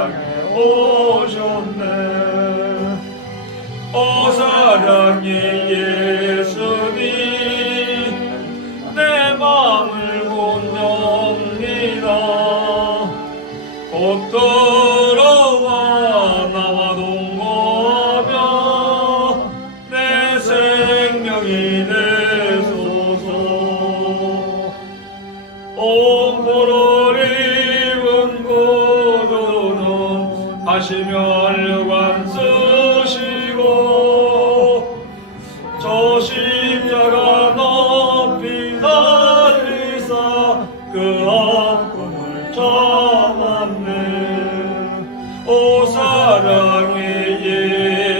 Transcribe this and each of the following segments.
세상에 오셨네. 오 사랑의 예수님, 내 마음을 곧 엽니다. 곧 들어와 나와 동거하며 내 생명이 되소서. 옴포를 입은 구주는 하시며 혈관 쓰시고 저 십자가 높이 달리사 그 아픔을 참았네. 오 사랑의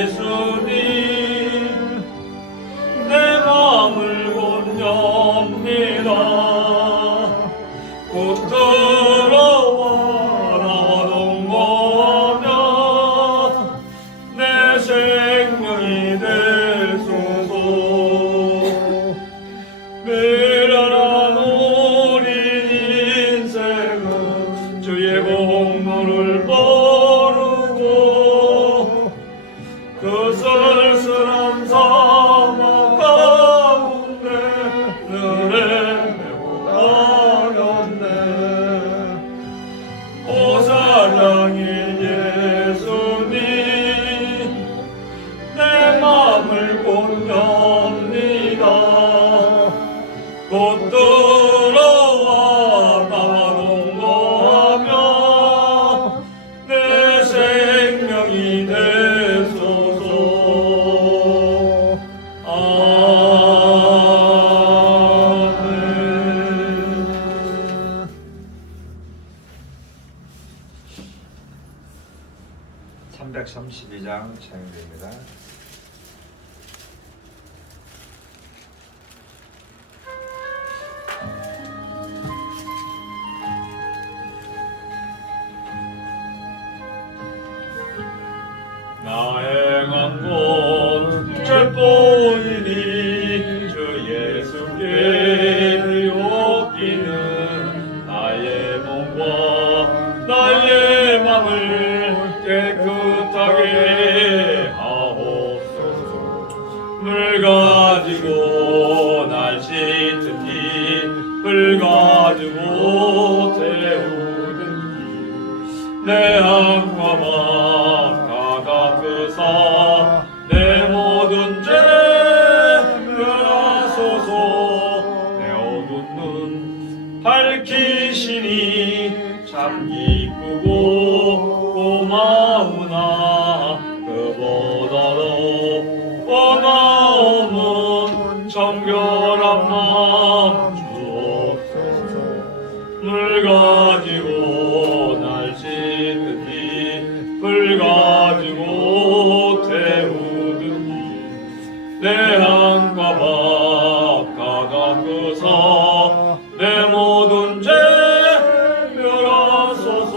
예수님, 내 마음을 곧 엽니다. 곧 들어와 나와 동거하며 내 생명이 되소서. 미련한 우리 인생은 주의 공로를 모르고 그 쓸쓸한 사막 가운데 늘 헤매고 가렸네. 오 사랑의 예수님, 내 마음을 곧 엽니다. 곧 들어와 나와 동거하며 내 생명이 되소서. 아멘. 332장 찬양됩니다. 나 행한 것 죄뿐이니 주 예수께 비옵기는 나의 몸과 나의 맘을 깨끗하게 하옵소서. 물 가지고 날 씻든지 불 가지고 태우든지 내 악마만 깎으사 내 모든 죄 멸하소서. 내 어두운 눈 밝히시니 참 기쁘고 고마우나 그보다도 원하옵은 정결한 마음 주옵소서. 물 가지고 날 씻든지 불 가지고 태우든지 내 한과 바깥 깎으사 내 모든 죄 멸하소서.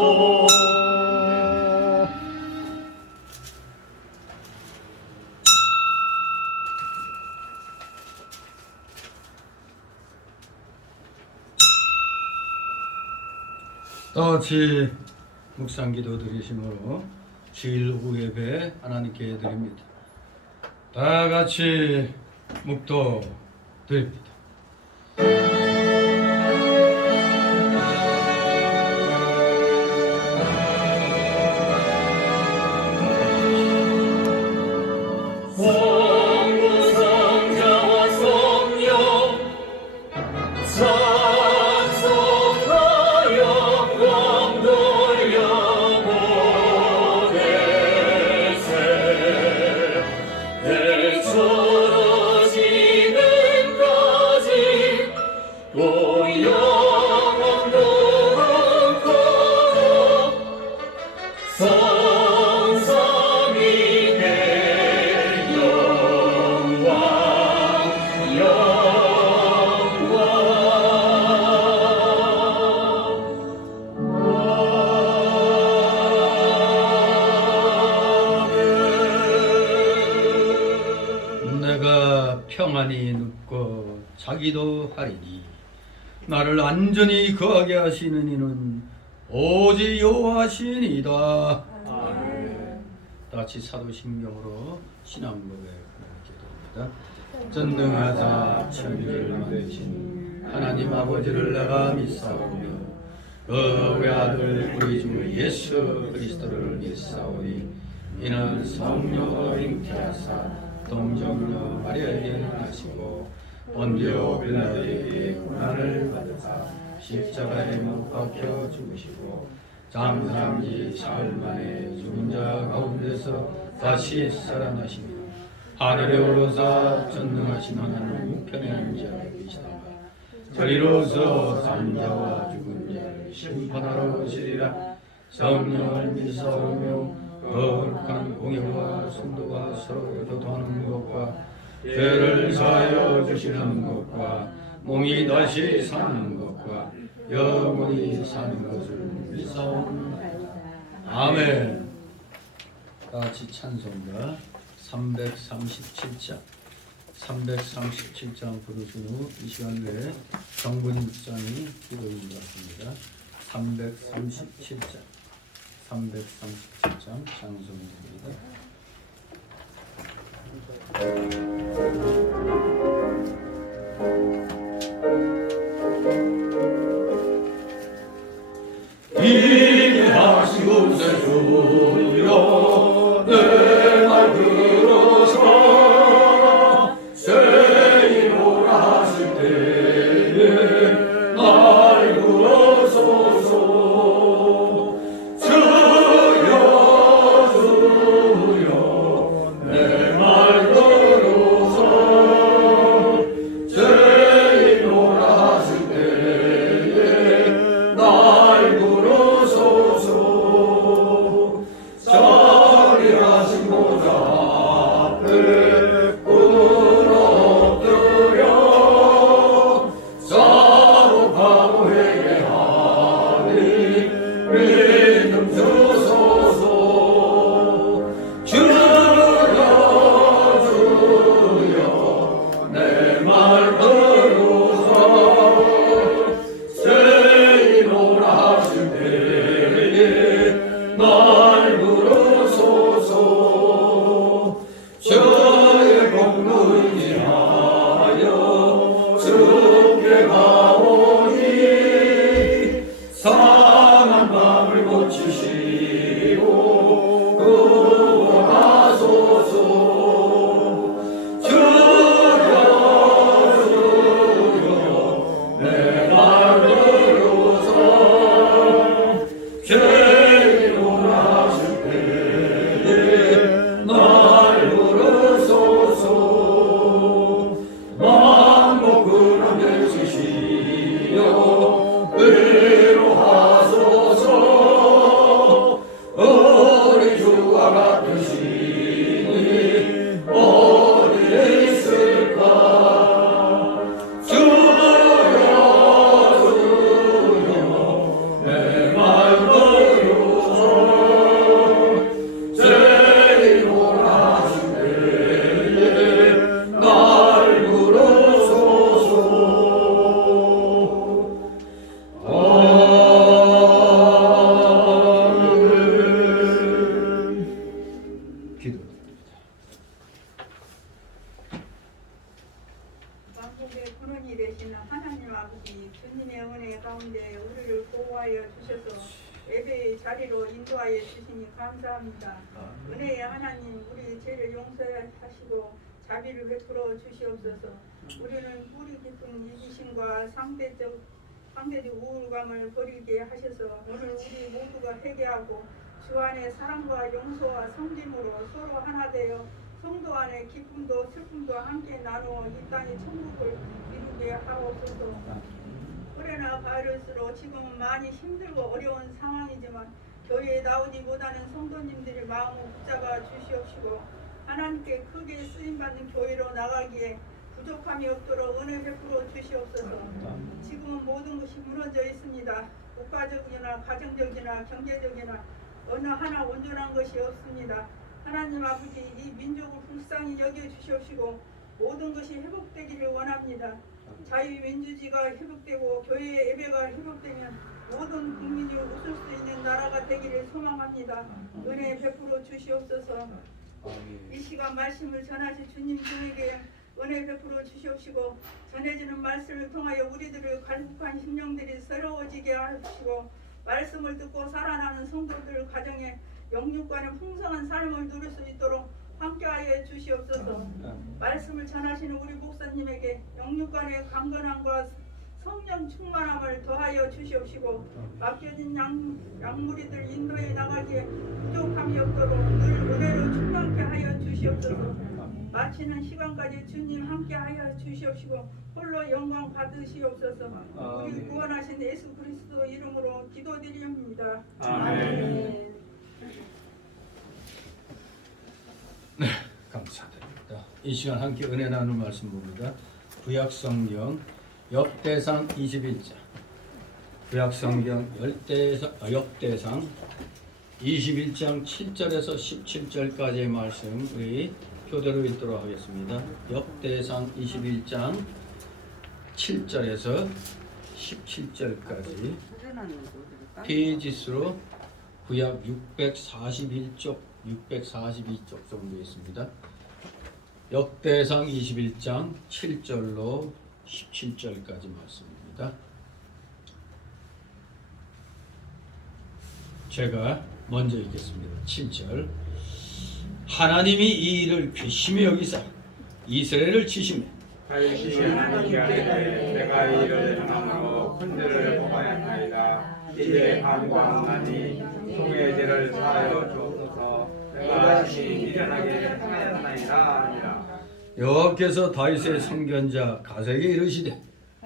다같이 묵상기도 드리심으로 주일 오후 예배 하나님께 드립니다. 다같이 묵도 드립니다. 성부성자와 성령 찬송하여 영광 돌려보내세. 대처로 지금까지 또 영원토록 성삼위의 영광 내가 평안히 눕고 자기도 하리니 나를 안전히 거하게 하시는 이는 오직 여호와시니이다. 아멘. 다 같이 사도신경으로 신앙 고백 기도합니다. 전능하사 천지를 만드신 하나님 아버지를 내가 믿사오며 그 외아들 우리 주 예수 그리스도를 믿사오니 이는 성령으로 잉태하사 동정녀 마리아에게 나시고 본디오 빌라도에게 고난을 받으사 십자가에 못 박혀 죽으시고 장사한 지 사흘 만에 죽은 자 가운데서 다시 살아나시며 하늘에 오르사 전능하신 하나님 우편에 앉아 계시다가 저리로서 산 자와 죽은 자를 심판하러 오시리라. 성령을 믿사오며 거룩한 공예와 성도가 서로 교통하는 것과 죄를 사하여 주시는 것과 몸이 다시 사는 것과 영원히 사는 것을 믿사옵나이다. 아멘. 다 같이 찬송가 337장 337장 부르신 후 이 시간 내에 정분 목사님이 기도 인도하십니다. 337장 찬송입니다. 이게 하시고 주여 내 말 들어서 세이노라 하실 때에 날 불러소서. 주여 내 말 들어서 세이노라 하실 때에 날 부르소서. 자리하신 보좌 앞에 엎드려 사복하고 회개하니 믿음 주소서. 주여 내 말 들으사 세이노라 하실 때에 날 부르소서. 저의 공로 의지하여 주께 가오니 상한 밤을 고치시고 구원하소서. 주여 내 말 들으사 세이노라 하실 때에 날 부르소서. 만국 근원 되시시여 위로하소서. 우리 주와 같으시니 어디에 있을까. 주여 내 말 들으사 세이노라 하실 때에 날 부르소서. 아멘. 기도드립니다. 만국의 근원이 되시는 하나님 아버지, 주님의 은혜 가운데 우리를 보호하여 주셔서 예배의 자리로 인도하여 주시니 감사합니다. 은혜의 하나님, 우리 죄를 용서하시고 자비를 베풀어 주시옵소서. 우리는 뿌리 깊은 이기심과 상대적 우울감을 버리게 하셔서 오늘 우리 모두가 회개하고 주 안에 사랑과 용서와 섬김으로 서로 하나 되어 성도 안에 기쁨도 슬픔도 함께 나누어 이 땅의 천국을 이루게 하옵소서. 코로나 바이러스로 지금은 많이 힘들고 어려운 상황이지만 교회에 나오지 못하는 성도님들의 마음을 붙잡아 주시옵시고 하나님께 크게 쓰임받는 교회로 나가기에 부족함이 없도록 은혜 베풀어 주시옵소서. 지금은 모든 것이 무너져 있습니다. 국가적이나 가정적이나 경제적이나 어느 하나 온전한 것이 없습니다. 하나님 아버지, 이 민족을 불쌍히 여겨주시옵시고 모든 것이 회복되기를 원합니다. 자유민주주의가 회복되고 교회의 예배가 회복되면 모든 국민이 웃을 수 있는 나라가 되기를 소망합니다. 은혜 베풀어 주시옵소서. 이 시간 말씀을 전하실 주님 중에게 은혜 베풀어 주시옵시고 전해지는 말씀을 통하여 우리들을 갈급한 심령들이 새로워지게 하시고 말씀을 듣고 살아나는 성도들 가정에 영육과는 풍성한 삶을 누릴 수 있도록 함께하여 주시옵소서. 말씀을 전하시는 우리 목사님에게 영육간의 강건함과 성령 충만함을 더하여 주시옵시고 맡겨진 양무리들 인도에 나가기에 부족함이 없도록 늘 은혜로 충만케 하여 주시옵소서. 마치는 시간까지 주님 함께하여 주시옵시고 홀로 영광 받으시옵소서. 우리 구원하신 예수 그리스도 이름으로 기도드립니다. 아멘. 네, 감사드립니다. 이 시간 함께 은혜 나눌 말씀 봅니다. 구약성경 역대상 21장, 구약성경 역대상 21장 7절에서 17절까지의 말씀 우리 교대로 읽도록 하겠습니다. 역대상 21장 7절에서 17절까지 페이지수로 구약 641쪽 642쪽 정도 있습니다. 역대상 21장 7절로 17절까지 말씀입니다. 제가 먼저 읽겠습니다. 7절. 하나님이 이 일을 괘씸히 여기사 이스라엘을 치시매 다윗이 하나님께 아뢰되 내가 이 일을 행함으로 군대를 뽑아야 하나이다. 이제 간구하나니 송의 죄를 사하여 주옵소서. 내가 심히 미련하게 행하였나이다 하니라. 여호와께서 다윗의 선견자 가세에게 이르시되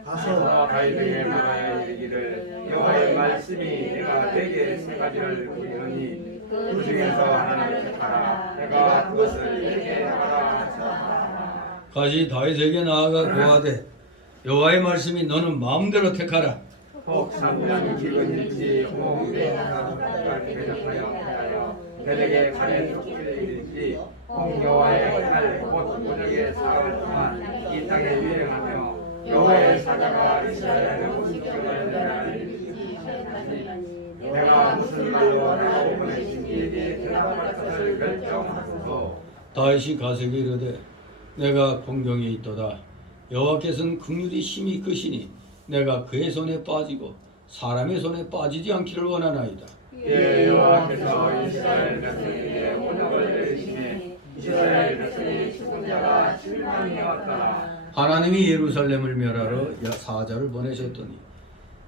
가서 다윗에게 말하여 이르기를 여호와의 말씀이 내가 내게 세 가지를 보이노니 그 중에서 하나를 택하라. 내가 그것을 내게 하라. 가시 다윗에게 나아가 고하되 여호와의 말씀이 너는 마음대로 택하라. 혹 3년 기근일지 홍해 하나님을 대적하여 하여 대적의 칼에 쫓길일지 홍 여호와의 칼곧 본역의 사흘 동안 이 땅에 유행하며 여호와의 사자가 이스라엘의 모습을 내리지 내가 무슨 말로 하고 보내신 이에게 대답할 것을 결정하소서. 다윗이 가세에게 이르되 내가 공경에 있도다. 여호와께서는 긍휼이 심히 크시니 내가 그의 손에 빠지고 사람의 손에 빠지지 않기를 원하나이다. 예, 여호와께서 이스라엘 백성에게 온역을 내리시니 이스라엘 백성의 죽은자가 7만이었다. 하나님이 예루살렘을 멸하러 사자를 보내셨더니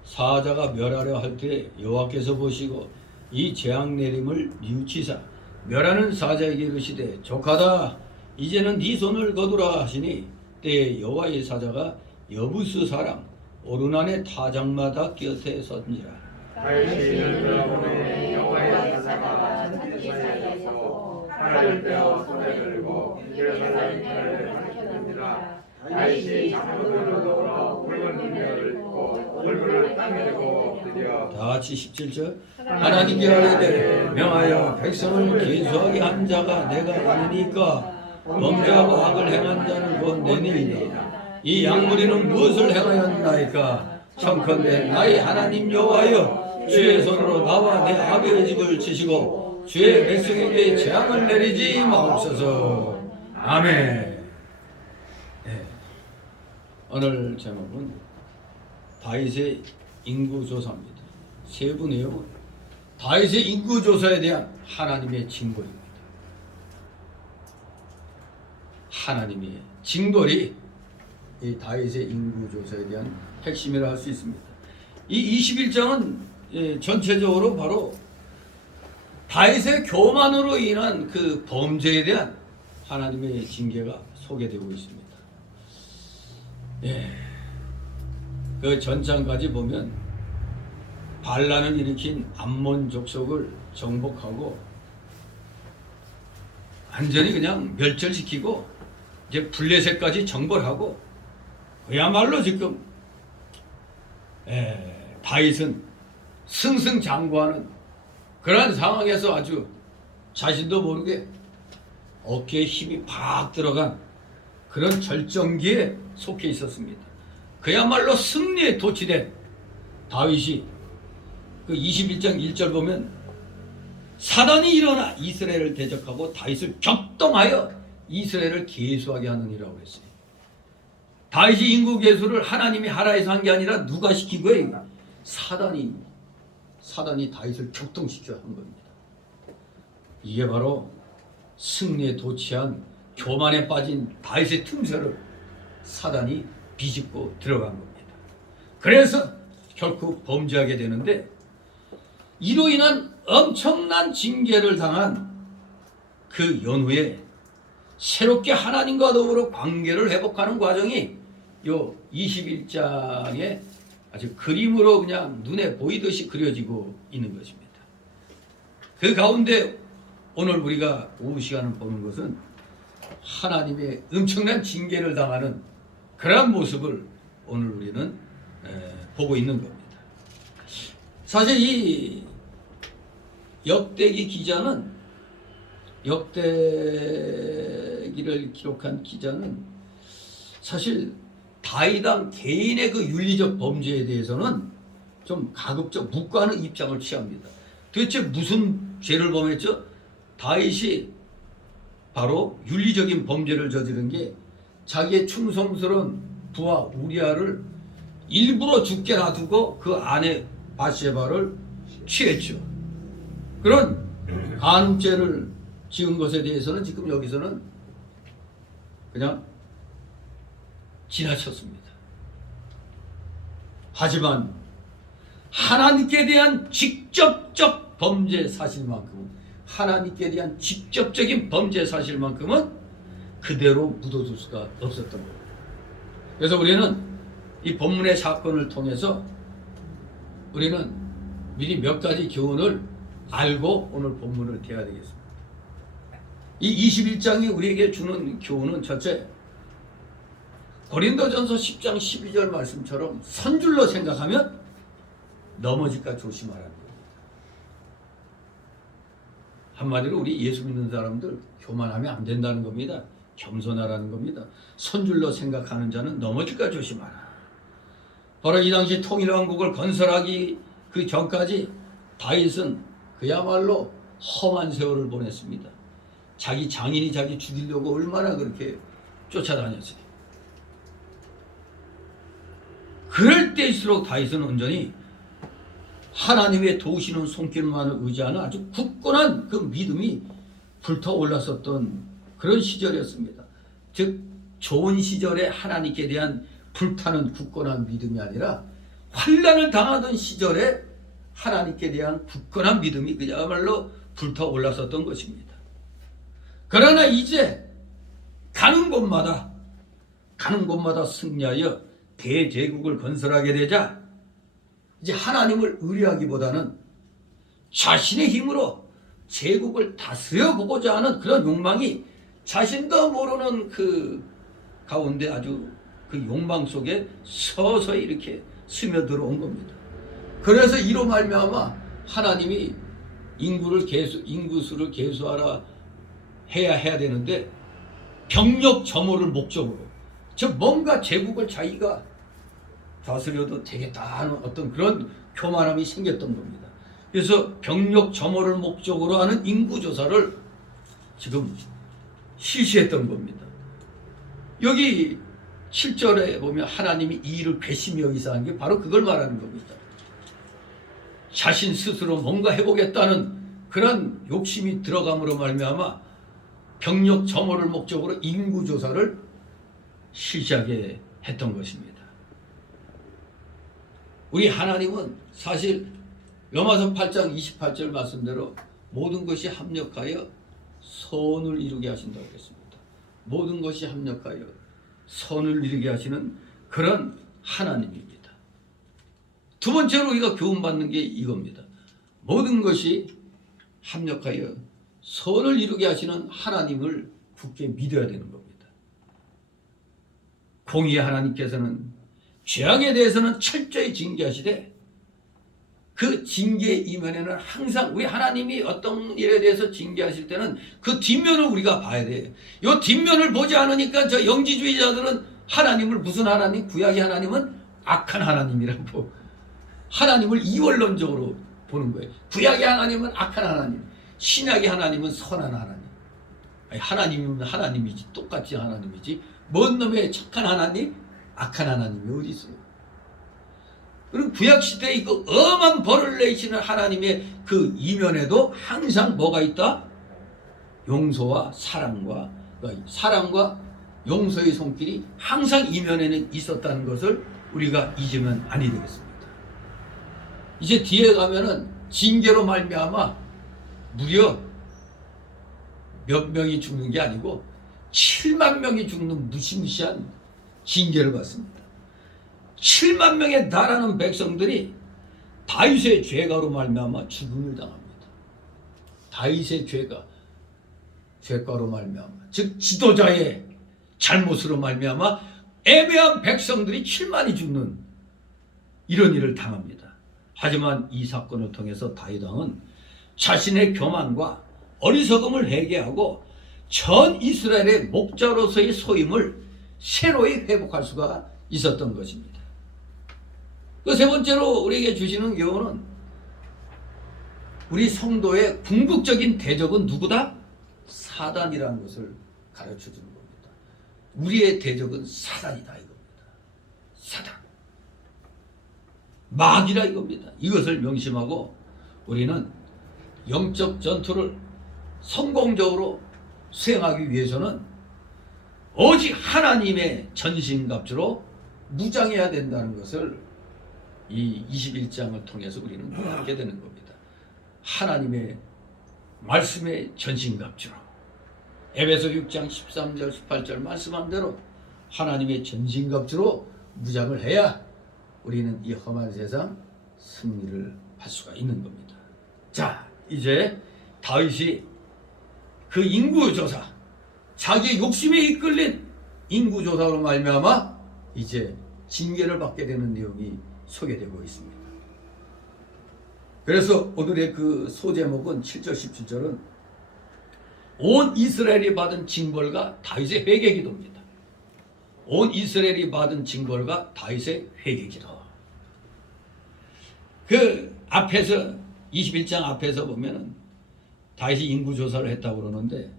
사자가 멸하려 할 때 여호와께서 보시고 이 재앙 내림을 뉘우치사 멸하는 사자에게 이르시되 족하다. 이제는 네 손을 거두라 하시니 때에 여호와의 사자가 여부스 사람 오르난의 타작마다 곁에 섰니라. 다윗이 열병에 여호와의 사자가 천지에서 서서 칼을 빼어 손에 들고 예루살렘을 가리키니라. 다윗이 장로들을 도우러 붉은 눈을 입고 얼굴을 땅에 대고 엎드려 다 같이 17절. 하나님께 아뢰되 명하여 백성을 계수하게 한 자가 내가 아니니까 범죄하고 악을 행한 자는 곧 내니이다. 이 양무리는 무엇을 행하였나이까? 청컨대 나의 하나님 여호와여 주의 손으로 나와 내 아비의 집을 치시고 주의 백성에게 재앙을 내리지 마옵소서. 아멘. 네. 오늘 제목은 다윗의 인구조사입니다. 세부 내용은 다윗의 인구조사에 대한 하나님의 징벌입니다. 하나님의 징벌이 이 다윗의 인구조사에 대한 핵심이라 할 수 있습니다. 이 21장은 전체적으로 바로 다윗의 교만으로 인한 그 범죄에 대한 하나님의 징계가 소개되고 있습니다. 예. 그 전장까지 보면 반란을 일으킨 암몬 족속을 정복하고 완전히 그냥 멸절시키고 이제 블레셋까지 정벌하고 그야말로 지금 다윗은 승승장구하는 그러한 상황에서 아주 자신도 모르게 어깨에 힘이 팍 들어간 그런 절정기에 속해 있었습니다. 그야말로 승리에 도취된 다윗이 그 21장 1절 보면 사단이 일어나 이스라엘을 대적하고 다윗을 격동하여 이스라엘을 계수하게 하느니라고 그랬어요. 다윗이 인구 계수를 하나님이 하라 해서 한 게 아니라 누가 시킨 거예요? 사단이 다윗을 격동시켜 한 겁니다. 이게 바로 승리에 도취한 교만에 빠진 다윗의 틈새를 사단이 비집고 들어간 겁니다. 그래서 결국 범죄하게 되는데, 이로 인한 엄청난 징계를 당한 그 연후에 새롭게 하나님과 더불어 관계를 회복하는 과정이 요 21장에 아주 그림으로 그냥 눈에 보이듯이 그려지고 있는 것입니다. 그 가운데 오늘 우리가 오후 시간을 보는 것은 하나님의 엄청난 징계를 당하는 그러한 모습을 오늘 우리는 보고 있는 겁니다. 사실 이 역대기 기자는, 역대기를 기록한 기자는 사실 다윗왕 개인의 그 윤리적 범죄에 대해서는 좀 가급적 묵과하는 입장을 취합니다. 도대체 무슨 죄를 범했죠? 다윗이 바로 윤리적인 범죄를 저지른 게 자기의 충성스러운 부하 우리아를 일부러 죽게 놔두고 그 아내 바세바를 취했죠. 그런 간음죄를 지은 것에 대해서는 지금 여기서는 그냥 지나쳤습니다. 하지만 하나님께 대한 직접적 범죄 사실만큼은, 하나님께 대한 직접적인 범죄 사실만큼은 그대로 묻어둘 수가 없었던 겁니다. 그래서 우리는 이 본문의 사건을 통해서 우리는 미리 몇 가지 교훈을 알고 오늘 본문을 대해야 되겠습니다. 이 21장이 우리에게 주는 교훈은 첫째, 고린도전서 10장 12절 말씀처럼 선줄로 생각하면 넘어질까 조심하라는 겁니다. 한마디로 우리 예수 믿는 사람들 교만하면 안 된다는 겁니다. 겸손하라는 겁니다. 선줄로 생각하는 자는 넘어질까 조심하라. 바로 이 당시 통일왕국을 건설하기 그 전까지 다윗은 그야말로 험한 세월을 보냈습니다. 자기 장인이 자기 죽이려고 얼마나 그렇게 쫓아다녔어요. 그럴 때일수록 다윗은 온전히 하나님의 도우시는 손길만을 의지하는 아주 굳건한 그 믿음이 불타올랐었던 그런 시절이었습니다. 즉 좋은 시절에 하나님께 대한 불타는 굳건한 믿음이 아니라 환난을 당하던 시절에 하나님께 대한 굳건한 믿음이 그야말로 불타올랐었던 것입니다. 그러나 이제 가는 곳마다 승리하여 대제국을 건설하게 되자 이제 하나님을 의뢰하기보다는 자신의 힘으로 제국을 다스려 보고자 하는 그런 욕망이 자신도 모르는 그 가운데 아주 그 욕망 속에 서서히 이렇게 스며들어온 겁니다. 그래서 이로 말미암아 하나님이 인구수를 계수하라 해야 되는데 병력 점호를 목적으로, 즉 뭔가 제국을 자기가 다스려도 되겠다 하는 어떤 그런 교만함이 생겼던 겁니다. 그래서 병력 점호를 목적으로 하는 인구조사를 지금 실시했던 겁니다. 여기 7절에 보면 하나님이 이 일을 괘씸히 여기서 한 게 바로 그걸 말하는 겁니다. 자신 스스로 뭔가 해보겠다는 그런 욕심이 들어감으로 말미암아 병력 점호를 목적으로 인구조사를 실시하게 했던 것입니다. 우리 하나님은 사실 로마서 8장 28절 말씀대로 모든 것이 합력하여 선을 이루게 하신다고 했습니다. 모든 것이 합력하여 선을 이루게 하시는 그런 하나님입니다. 두 번째로 우리가 교훈받는 게 이겁니다. 모든 것이 합력하여 선을 이루게 하시는 하나님을 굳게 믿어야 되는 겁니다. 공의의 하나님께서는 죄악에 대해서는 철저히 징계하시되 그 징계 이면에는 항상 우리 하나님이 어떤 일에 대해서 징계하실 때는 그 뒷면을 우리가 봐야 돼요. 이 뒷면을 보지 않으니까 저 영지주의자들은 하나님을 무슨 하나님? 구약의 하나님은 악한 하나님이라고 하나님을 이원론적으로 보는 거예요. 구약의 하나님은 악한 하나님, 신약의 하나님은 선한 하나님. 아니, 하나님이면 하나님이지, 똑같이 하나님이지. 뭔 놈의 착한 하나님, 악한 하나님이 어디 있어요? 그리고 구약 시대에 이거 엄한 벌을 내시는 하나님의 그 이면에도 항상 뭐가 있다? 용서와 사랑과 용서의 손길이 항상 이면에는 있었다는 것을 우리가 잊으면 아니 되겠습니다. 이제 뒤에 가면은 징계로 말미암아 무려 몇 명이 죽는 게 아니고 7만 명이 죽는 무시무시한 징계를 받습니다. 7만 명에 달하는 백성들이 다윗의 죄가로 말미암아 죽음을 당합니다. 다윗의 죄가로 말미암아, 즉 지도자의 잘못으로 말미암아 애매한 백성들이 7만이 죽는 이런 일을 당합니다. 하지만 이 사건을 통해서 다윗 왕은 자신의 교만과 어리석음을 회개하고 전 이스라엘의 목자로서의 소임을 새로이 회복할 수가 있었던 것입니다. 그 세 번째로 우리에게 주시는 교훈은 우리 성도의 궁극적인 대적은 누구다? 사단이라는 것을 가르쳐 주는 겁니다. 우리의 대적은 사단이다 이겁니다. 사단. 마귀라 이겁니다. 이것을 명심하고 우리는 영적 전투를 성공적으로 수행하기 위해서는 오직 하나님의 전신갑주로 무장해야 된다는 것을 이 21장을 통해서 우리는 알게 되는 겁니다. 하나님의 말씀의 전신갑주로 에베소 6장 13절 18절 말씀한 대로 하나님의 전신갑주로 무장을 해야 우리는 이 험한 세상 승리를 할 수가 있는 겁니다. 자, 이제 다윗이 그 인구조사, 자기의 욕심에 이끌린 인구조사로 말미암아 이제 징계를 받게 되는 내용이 소개되고 있습니다. 그래서 오늘의 그 소제목은 7절 17절은 온 이스라엘이 받은 징벌과 다윗의 회개기도입니다. 온 이스라엘이 받은 징벌과 다윗의 회개기도. 그 앞에서 21장 앞에서 보면은 다윗이 인구조사를 했다고 그러는데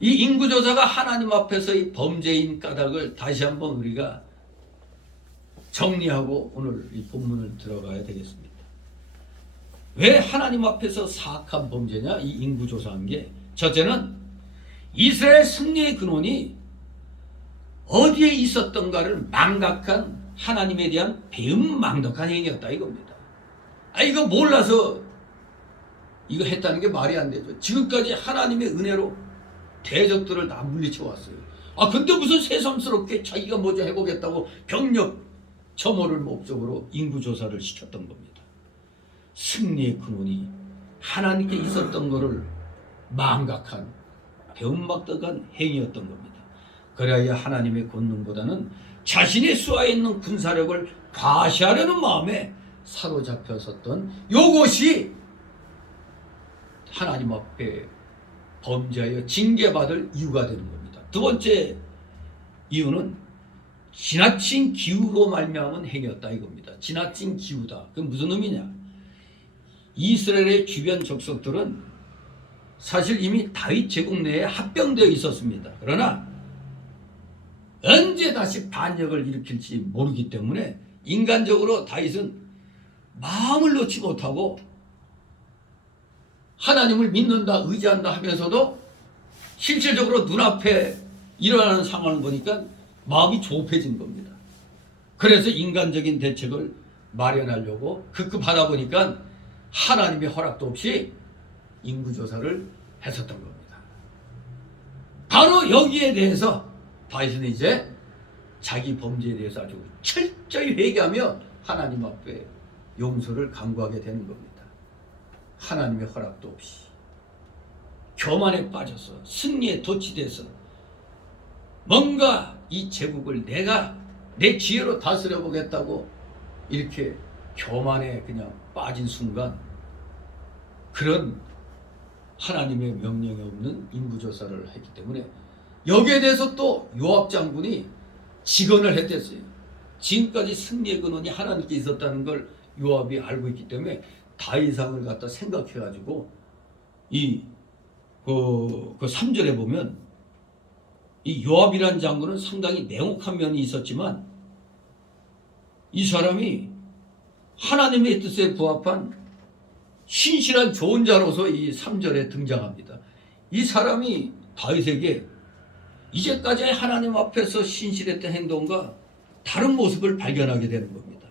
이 인구조사가 하나님 앞에서의 범죄인 까닭을 다시 한번 우리가 정리하고 오늘 이 본문을 들어가야 되겠습니다. 왜 하나님 앞에서 사악한 범죄냐? 이 인구조사한 게 첫째는 이스라엘 승리의 근원이 어디에 있었던가를 망각한 하나님에 대한 배은망덕한 행위였다 이겁니다. 이거 몰라서 이거 했다는 게 말이 안 되죠. 지금까지 하나님의 은혜로 대적들을 다 물리쳐 왔어요. 근데 무슨 새삼스럽게 자기가 먼저 해보겠다고 병력 점호를 목적으로 인구조사를 시켰던 겁니다. 승리의 근원이 하나님께 있었던 것을 망각한 배은망덕한 행위였던 겁니다. 그래야 하나님의 권능보다는 자신의 수하에 있는 군사력을 과시하려는 마음에 사로잡혀 섰던 이것이 하나님 앞에 범죄하여 징계받을 이유가 되는 겁니다. 두 번째 이유는 지나친 기우로 말미암은 행위였다 이겁니다. 지나친 기우다. 그게 무슨 의미냐? 이스라엘의 주변 족속들은 사실 이미 다윗 제국 내에 합병되어 있었습니다. 그러나 언제 다시 반역을 일으킬지 모르기 때문에 인간적으로 다윗은 마음을 놓지 못하고 하나님을 믿는다 의지한다 하면서도 실질적으로 눈앞에 일어나는 상황을 보니까 마음이 조급해진 겁니다. 그래서 인간적인 대책을 마련하려고 급급하다 보니까 하나님의 허락도 없이 인구조사를 했었던 겁니다. 바로 여기에 대해서 다윗은 이제 자기 범죄에 대해서 아주 철저히 회개하며 하나님 앞에 용서를 간구하게 되는 겁니다. 하나님의 허락도 없이 교만에 빠져서 승리에 도취돼서 뭔가 이 제국을 내가 내 지혜로 다스려 보겠다고 이렇게 교만에 그냥 빠진 순간 그런 하나님의 명령이 없는 인구조사를 했기 때문에 여기에 대해서 또 요압 장군이 직언을 했댔어요. 지금까지 승리의 근원이 하나님께 있었다는 걸 요압이 알고 있기 때문에 다이상을 갖다 생각해가지고 그 3절에 보면 이 요압이라는 장군은 상당히 냉혹한 면이 있었지만 이 사람이 하나님의 뜻에 부합한 신실한 좋은 자로서 이 3절에 등장합니다. 이 사람이 다윗에게 이제까지 하나님 앞에서 신실했던 행동과 다른 모습을 발견하게 되는 겁니다.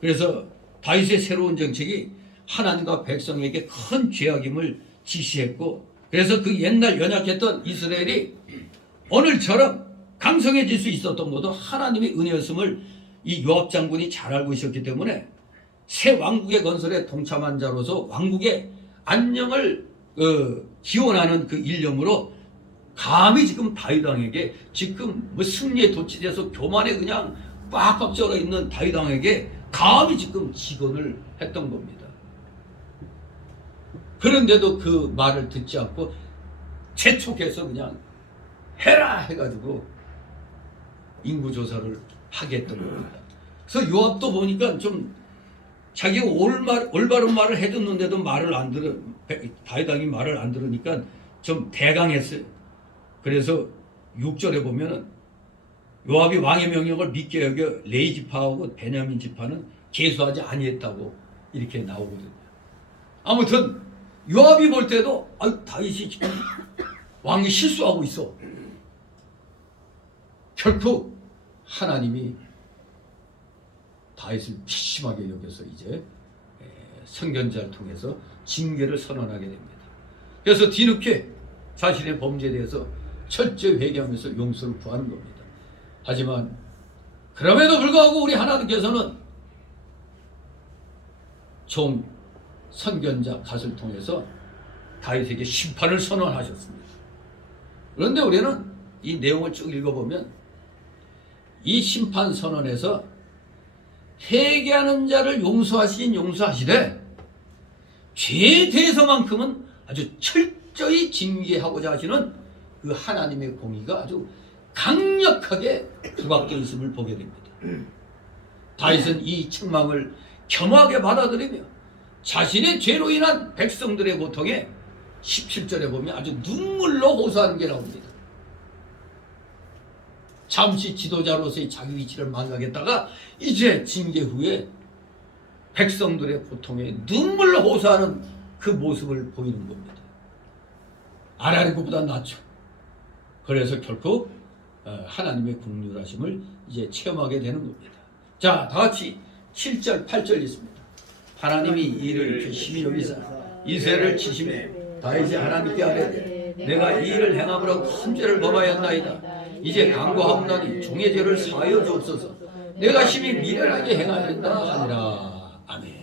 그래서 다윗의 새로운 정책이 하나님과 백성에게 큰 죄악임을 지시했고, 그래서 그 옛날 연약했던 이스라엘이 오늘처럼 강성해질 수 있었던 것도 하나님의 은혜였음을 이 요압 장군이 잘 알고 있었기 때문에 새 왕국의 건설에 동참한 자로서 왕국의 안녕을 기원하는 그 일념으로 감히 지금 다윗 왕에게 지금 뭐 승리에 도취돼서 교만에 그냥 빡빡 쩔어 있는 다윗 왕에게 감히 지금 직언을 했던 겁니다. 그런데도 그 말을 듣지 않고 재촉해서 그냥 해라 해가지고 인구조사를 하게 했던 겁니다. 그래서 요압도 보니까 좀 자기가 올바른 말을 해줬는데도 말을 안 들어, 다윗 왕이 말을 안 들으니까 좀 대강했어요. 그래서 6절에 보면은 요압이 왕의 명령을 믿게 여겨 레위 지파하고 베냐민 지파는 계수하지 아니했다고 이렇게 나오거든요. 아무튼 요압이 볼 때도 다윗이 지금 왕이 실수하고 있어. 결코 하나님이 다윗을 피심하게 여겨서 이제 선견자를 통해서 징계를 선언하게 됩니다. 그래서 뒤늦게 자신의 범죄에 대해서 철저히 회개하면서 용서를 구하는 겁니다. 하지만 그럼에도 불구하고 우리 하나님께서는 종 선견자 갓을 통해서 다윗에게 심판을 선언하셨습니다. 그런데 우리는 이 내용을 쭉 읽어보면 이 심판 선언에서 회개하는 자를 용서하시되 죄에 대해서만큼은 아주 철저히 징계하고자 하시는 그 하나님의 공의가 아주 강력하게 부각되어 있음을 보게 됩니다. 다윗은 이 책망을 겸하게 받아들이며 자신의 죄로 인한 백성들의 고통에 17절에 보면 아주 눈물로 호소하는 게 나옵니다. 잠시 지도자로서의 자기 위치를 망각했다가 이제 징계 후에 백성들의 고통에 눈물로 호소하는 그 모습을 보이는 겁니다. 아라리 것보다 낫죠. 그래서 결코 하나님의 긍휼하심을 이제 체험하게 되는 겁니다. 자, 다 같이 7절, 8절 있습니다. 하나님이 이를 괘씸히 여기사 이새를 치시매 다윗이 하나님께 아뢰되 내가 이 일을 행함으로 큰 죄를 범하였나이다. 이제 간구하옵나니 종의 죄를 사하여 주옵소서. 내가 심히 미련하게 행하였다 하니라. 아멘.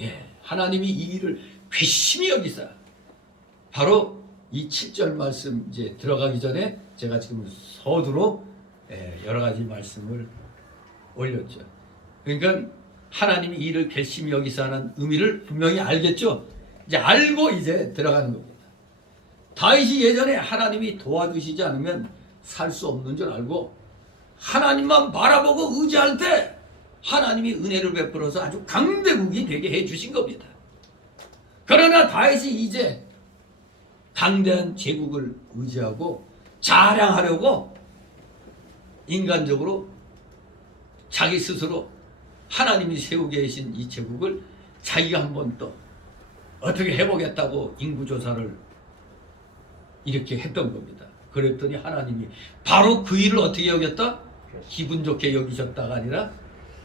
예, 하나님이 이 일을 괘씸히 여기사. 바로 이 7절 말씀 이제 들어가기 전에 제가 지금 서두로 여러 가지 말씀을 올렸죠. 그러니까 하나님이 이 일을 괘씸히 여기사 하는 의미를 분명히 알겠죠. 이제 알고 이제 들어가는 겁니다. 다윗이 예전에 하나님이 도와주시지 않으면 살 수 없는 줄 알고 하나님만 바라보고 의지할 때 하나님이 은혜를 베풀어서 아주 강대국이 되게 해주신 겁니다. 그러나 다윗이 이제 강대한 제국을 의지하고 자랑하려고 인간적으로 자기 스스로 하나님이 세우고 계신 이 제국을 자기가 한번 또 어떻게 해보겠다고 인구조사를 이렇게 했던 겁니다. 그랬더니 하나님이 바로 그 일을 어떻게 여겼다? 기분 좋게 여기셨다가 아니라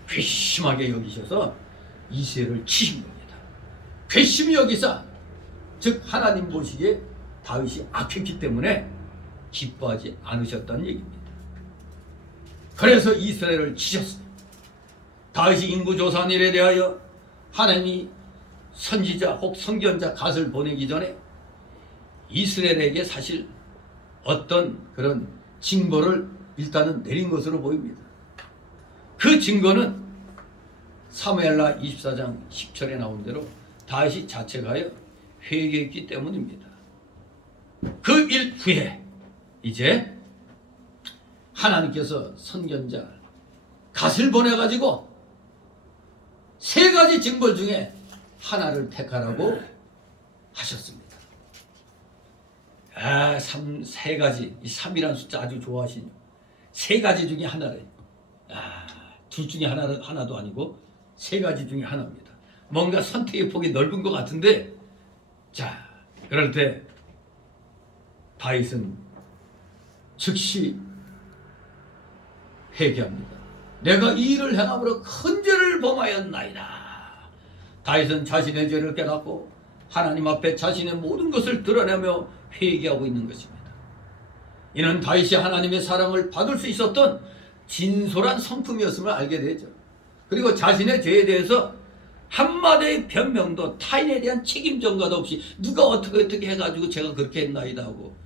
괘씸하게 여기셔서 이새를 치신 겁니다. 괘씸히 여기사, 즉 하나님 보시기에 다윗이 악했기 때문에 기뻐하지 않으셨다는 얘기입니다. 그래서 이스라엘을 치셨습니다. 다윗이 인구조사한 일에 대하여 하나님이 선지자 혹 선견자 갓을 보내기 전에 이스라엘에게 사실 어떤 그런 징벌을 일단은 내린 것으로 보입니다. 그 증거는 사무엘하 24장 10절에 나온 대로 다윗이 자책하여 회개했기 때문입니다. 그 일 후에 이제 하나님께서 선견자 갓을 보내가지고 세 가지 징벌 중에 하나를 택하라고 하셨습니다. 세 가지. 이 3이라는 숫자 아주 좋아하시죠. 세 가지 중에 하나래. 둘 중에 하나도 아니고 세 가지 중에 하나입니다. 뭔가 선택의 폭이 넓은 것 같은데, 자, 그럴 때 다윗은 즉시 회개합니다. 내가 이 일을 행함으로 큰 죄를 범하였나이다. 다윗은 자신의 죄를 깨닫고 하나님 앞에 자신의 모든 것을 드러내며 회개하고 있는 것입니다. 이는 다윗이 하나님의 사랑을 받을 수 있었던 진솔한 성품이었음을 알게 되죠. 그리고 자신의 죄에 대해서 한마디의 변명도, 타인에 대한 책임 전가도 없이 누가 어떻게 해가지고 제가 그렇게 했나이다 하고,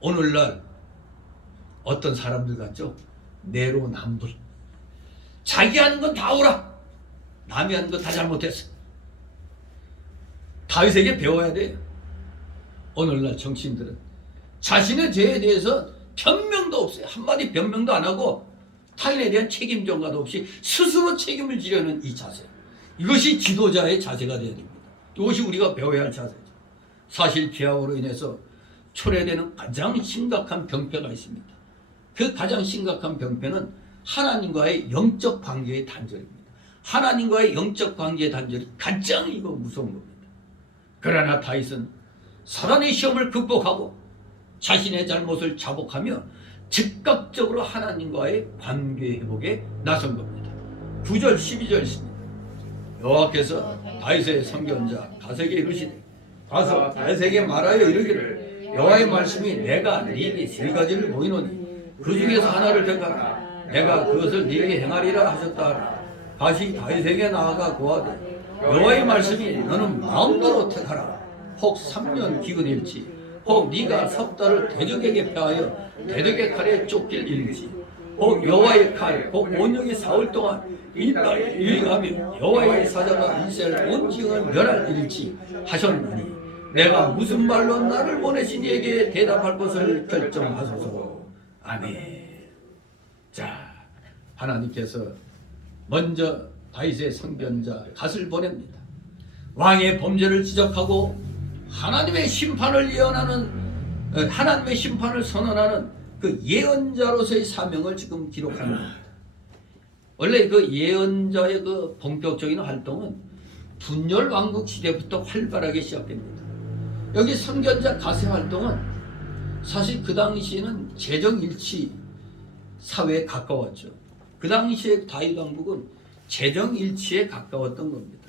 오늘날 어떤 사람들 같죠? 내로남불. 자기 하는 건 다 옳아, 남이 하는 건 다 잘못했어. 다윗에게 배워야 돼요. 오늘날 정치인들은 자신의 죄에 대해서 변명도 없어요. 한마디 변명도 안 하고 타인에 대한 책임 전가도 없이 스스로 책임을 지려는 이 자세, 이것이 지도자의 자세가 되어야 됩니다. 이것이 우리가 배워야 할 자세죠. 사실 죄악으로 인해서 초래되는 가장 심각한 병폐가 있습니다. 그 가장 심각한 병폐는 하나님과의 영적 관계의 단절입니다. 하나님과의 영적 관계의 단절이 가장 무서운 겁니다. 그러나 다윗은 사단의 시험을 극복하고 자신의 잘못을 자복하며 즉각적으로 하나님과의 관계 회복에 나선 겁니다. 9절 12절 있습니다. 여호와께서 다윗의 선견자 갓에게 이르시되 가서 다윗에게 말하여 이르기를 여호와의 말씀이 내가 네게 세 가지를 보이노니 그 중에서 하나를 택하라. 내가 그것을 네게 행하리라 하셨다 하라. 다시 다윗에게 나아가 고하되 여호와의 말씀이 너는 마음대로 택하라. 혹 3년 기근일지 혹 네가 석 달을 대적에게 패하여 대적의 칼에 쫓길 일지 혹 여호와의 칼 혹 온영이 사흘 동안 이날 일가며 여호와의 사자가 이스라엘 온 지역을 멸할 일지 하셨나니 내가 무슨 말로 나를 보내신 이에게 대답할 것을 결정하소서. 아멘. 자, 하나님께서 먼저 다윗의 선견자 갓을 보냅니다. 왕의 범죄를 지적하고 하나님의 심판을 예언하는, 하나님의 심판을 선언하는 그 예언자로서의 사명을 지금 기록하는 겁니다. 원래 그 예언자의 그 본격적인 활동은 분열 왕국 시대부터 활발하게 시작됩니다. 여기 선견자 갓의 활동은 사실 그 당시에는 재정일치 사회에 가까웠죠. 그 당시에 다윗 왕국은 재정일치에 가까웠던 겁니다.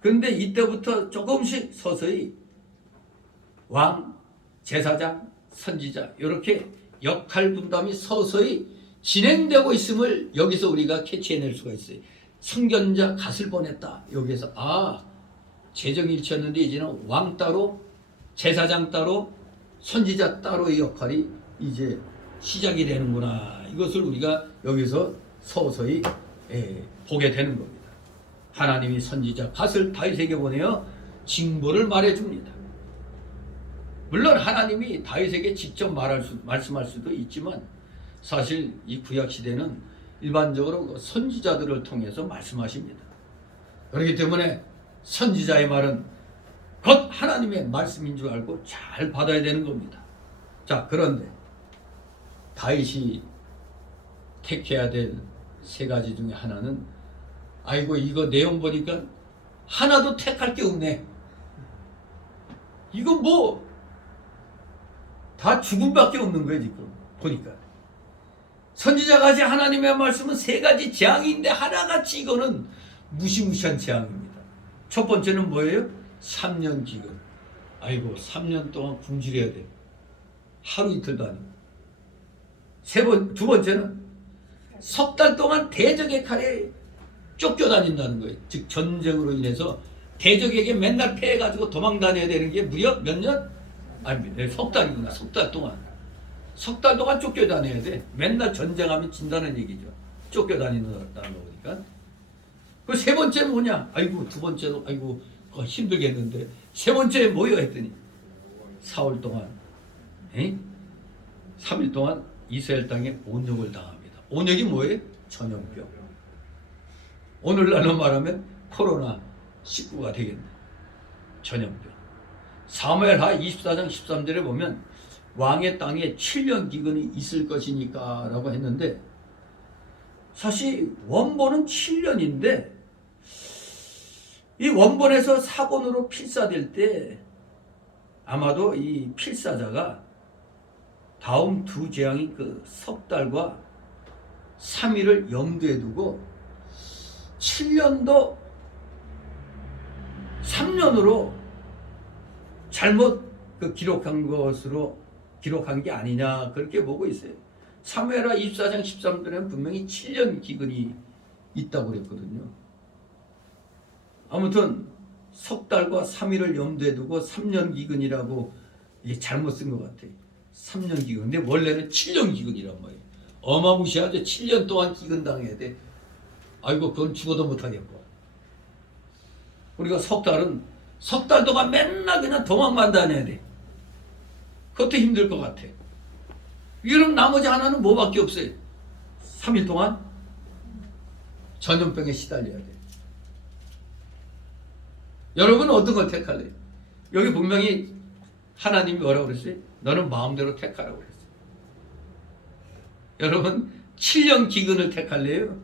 그런데 이때부터 조금씩 서서히 왕, 제사장, 선지자 이렇게 역할 분담이 서서히 진행되고 있음을 여기서 우리가 캐치해낼 수가 있어요. 선견자 갓을 보냈다. 여기에서 재정일치였는데 이제는 왕 따로, 제사장 따로, 선지자 따로의 역할이 이제 시작이 되는구나. 이것을 우리가 여기서 서서히 보게 되는 겁니다. 하나님이 선지자 갓을 다윗에게 보내어 징벌을 말해줍니다. 물론 하나님이 다윗에게 직접 말씀할 수도 있지만 사실 이 구약 시대는 일반적으로 선지자들을 통해서 말씀하십니다. 그렇기 때문에 선지자의 말은 곧 하나님의 말씀인 줄 알고 잘 받아야 되는 겁니다. 자, 그런데 다윗이 택해야 될 세 가지 중에 하나는 이거 내용 보니까 하나도 택할 게 없네. 이거 다 죽음밖에 없는 거예요. 지금 보니까 선지자가 하신 하나님의 말씀은 세 가지 재앙인데 하나같이 이거는 무시무시한 재앙입니다. 첫 번째는 뭐예요? 3년 기근. 3년 동안 굶주려야 돼요. 하루 이틀도 아니고. 두 번째는 석 달 동안 대적의 칼에 쫓겨다닌다는 거예요. 즉 전쟁으로 인해서 대적에게 맨날 패해가지고 도망 다녀야 되는 게 무려 몇 년? 석 달이구나. 석 달 동안. 석 달 동안 쫓겨다녀야 돼. 맨날 전쟁하면 진다는 얘기죠. 쫓겨다닌다는 거니까. 그 세 번째는 뭐냐? 두 번째도 힘들겠는데 세 번째 뭐요? 했더니 4월 동안 3일 동안 이스라엘 땅에 온역을 당합니다. 온역이 뭐예요? 전염병. 오늘날로 말하면 코로나19가 되겠네. 전염병. 사무엘하 24장 13절에 보면 왕의 땅에 7년 기근이 있을 것이니까 라고 했는데, 사실 원본은 7년인데 이 원본에서 사본으로 필사될 때 아마도 이 필사자가 다음 두 재앙인 그 석 달과 3일을 염두에 두고 7년도 3년으로 잘못 기록한 것으로 기록한 게 아니냐, 그렇게 보고 있어요. 사무엘하 24장 13절에는 분명히 7년 기근이 있다고 그랬거든요. 아무튼 석 달과 3일을 염두에 두고 3년 기근이라고 이게 잘못 쓴 것 같아요. 3년 기근. 근데 원래는 7년 기근이란 말이에요. 어마무시하죠. 7년 동안 기근 당해야 돼. 아이고, 그건 죽어도 못하겠고. 우리가 석 달 동안 맨날 그냥 도망만 다녀야 돼. 그것도 힘들 것 같아. 그럼 나머지 하나는 뭐밖에 없어요. 3일 동안 전염병에 시달려야 돼. 여러분은 어떤 걸 택할래요? 여기 분명히 하나님이 뭐라고 그랬어요? 너는 마음대로 택하라고 그랬어요. 여러분 7년 기근을 택할래요?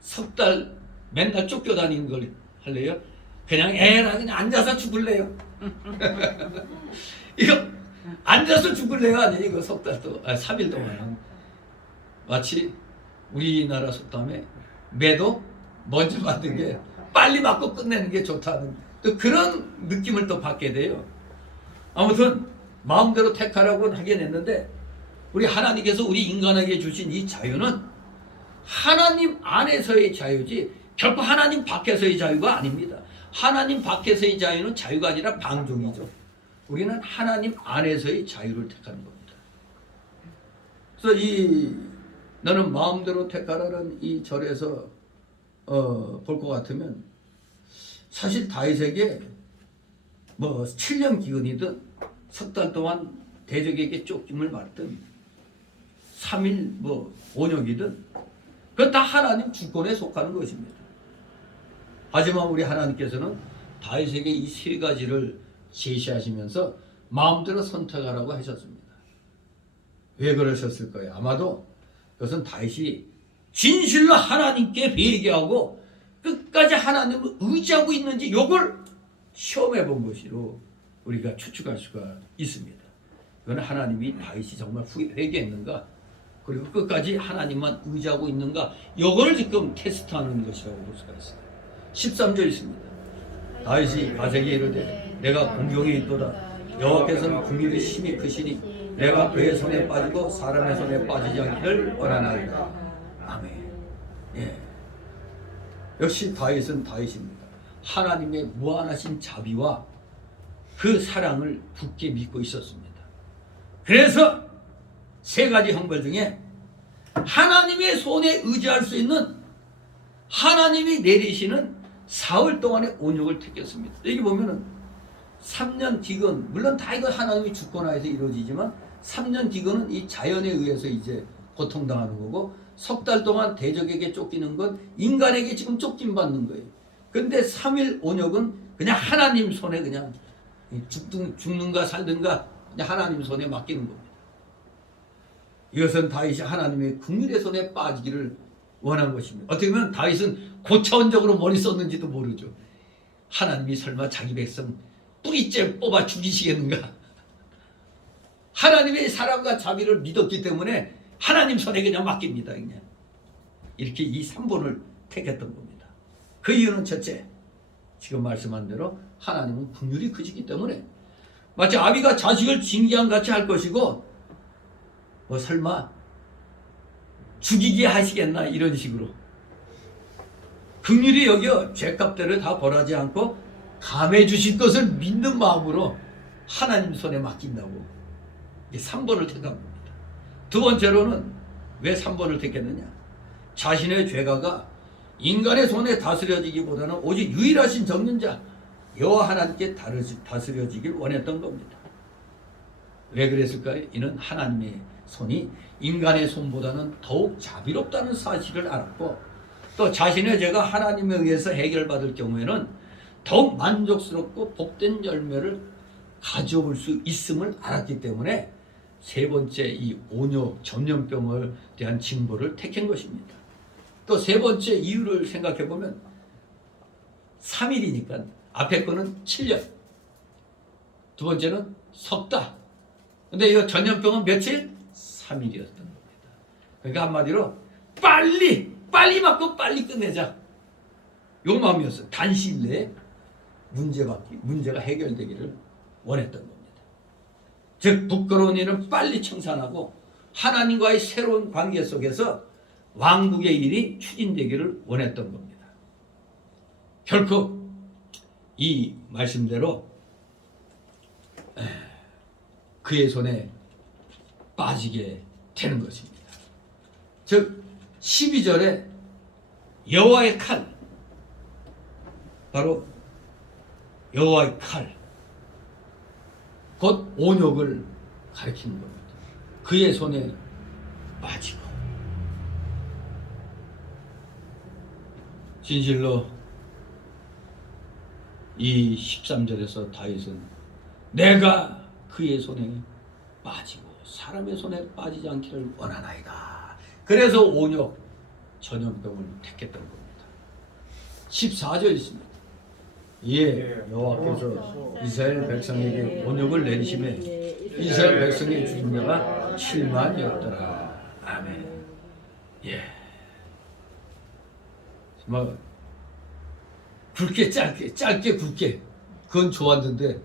석 달 맨날 쫓겨다니는 걸 할래요? 그냥 그냥 앉아서 죽을래요? 이거 앉아서 죽을래요? 아니 이거 석 달 동안, 3일 동안 마치 우리나라 속담에 매도 먼저 맞는 게 빨리 맞고 끝내는 게 좋다는 또 그런 느낌을 또 받게 돼요. 아무튼 마음대로 택하라고 하긴 했는데, 우리 하나님께서 우리 인간에게 주신 이 자유는 하나님 안에서의 자유지 결코 하나님 밖에서의 자유가 아닙니다. 하나님 밖에서의 자유는 자유가 아니라 방종이죠. 우리는 하나님 안에서의 자유를 택하는 겁니다. 그래서 이 너는 마음대로 택하라는 이 절에서 볼 것 같으면 사실 다윗에게 뭐 7년 기근이든 석 달 동안 대적에게 쫓김을 받든 3일 뭐 온역이든 그건 다 하나님 주권에 속하는 것입니다. 하지만 우리 하나님께서는 다윗에게 이 세 가지를 제시하시면서 마음대로 선택하라고 하셨습니다. 왜 그러셨을까요? 아마도 그것은 다윗이 진실로 하나님께 회개하고 끝까지 하나님을 의지하고 있는지 이걸 시험해 본 것으로 우리가 추측할 수가 있습니다. 그건 하나님이 다윗이 정말 회개했는가, 그리고 끝까지 하나님만 의지하고 있는가, 이걸 지금 테스트하는 것이라고 볼 수가 있어요. 13절 있습니다. 다윗이 바세게 이르되 내가 공경에 있도다. 여호와께서는 긍휼이 심히 크시니 내가 그의 손에 빠지고 사람의 손에 빠지지 않기를 원하나이다. 아멘. 예. 역시 다윗은 다윗입니다. 하나님의 무한하신 자비와 그 사랑을 굳게 믿고 있었습니다. 그래서 세 가지 형벌 중에 하나님의 손에 의지할 수 있는, 하나님이 내리시는 사흘 동안의 온육을 택했습니다. 여기 보면은 3년 기근, 물론 다 이거 하나님이 주권하에서 이루어지지만 3년 기근은 이 자연에 의해서 이제 고통당하는 거고, 석 달 동안 대적에게 쫓기는 건 인간에게 지금 쫓김 받는 거예요. 근데 3일 온역은 그냥 하나님 손에 그냥 죽는가 살든가 그냥 하나님 손에 맡기는 겁니다. 이것은 다윗이 하나님의 긍휼의 손에 빠지기를 원한 것입니다. 어떻게 보면 다윗은 고차원적으로 머리 썼는지도 모르죠. 하나님이 설마 자기 백성 뿌리째 뽑아 죽이시겠는가? 하나님의 사랑과 자비를 믿었기 때문에 하나님 손에 그냥 맡깁니다. 그냥 이렇게 이 3본을 택했던 겁니다. 그 이유는 첫째, 지금 말씀한 대로 하나님은 긍휼이 크시기 때문에 마치 아비가 자식을 징계한 같이 할 것이고, 뭐 설마 죽이게 하시겠나 이런 식으로 긍휼히 여겨 죄값대로 다 벌하지 않고 감해 주실 것을 믿는 마음으로 하나님 손에 맡긴다고 3번을 택한 겁니다. 두 번째로는 왜 3번을 택했느냐? 자신의 죄가가 인간의 손에 다스려지기보다는 오직 유일하신 정죄자 여호와 하나님께 다스려지길 원했던 겁니다. 왜 그랬을까요? 이는 하나님의 손이 인간의 손보다는 더욱 자비롭다는 사실을 알았고, 또 자신의 죄가 하나님에 의해서 해결받을 경우에는 더욱 만족스럽고 복된 열매를 가져올 수 있음을 알았기 때문에 세 번째 이 온욕 전염병에 대한 징벌을 택한 것입니다. 또 세 번째 이유를 생각해 보면 3일이니까 앞에 거는 7년, 두 번째는 석 달. 근데 이 전염병은 며칠? 3일이었던 겁니다. 그러니까 한마디로 빨리 맞고 빨리 끝내자. 요 마음이었어요. 단시일 내에 문제가 해결되기를 원했던 겁니다. 즉 부끄러운 일은 빨리 청산하고 하나님과의 새로운 관계 속에서 왕국의 일이 추진되기를 원했던 겁니다. 결코 이 말씀대로 그의 손에 빠지게 되는 것입니다. 즉 12절에 여호와의 칼, 바로 여호와의 칼, 곧 온욕을 가리키는 겁니다. 그의 손에 빠지고. 진실로 이 13절에서 다윗은 내가 그의 손에 빠지고 사람의 손에 빠지지 않기를 원하나이다. 그래서 온욕 전염병을 택했던 겁니다. 14절 있습니다. 예, 여호와께서 이스라엘 백성에게 온욕을 내리심에 이스라엘 백성의 죽은 자가 7만이었더라. 아멘. 예. 뭐 굵게 짧게 굵게 그건 좋았는데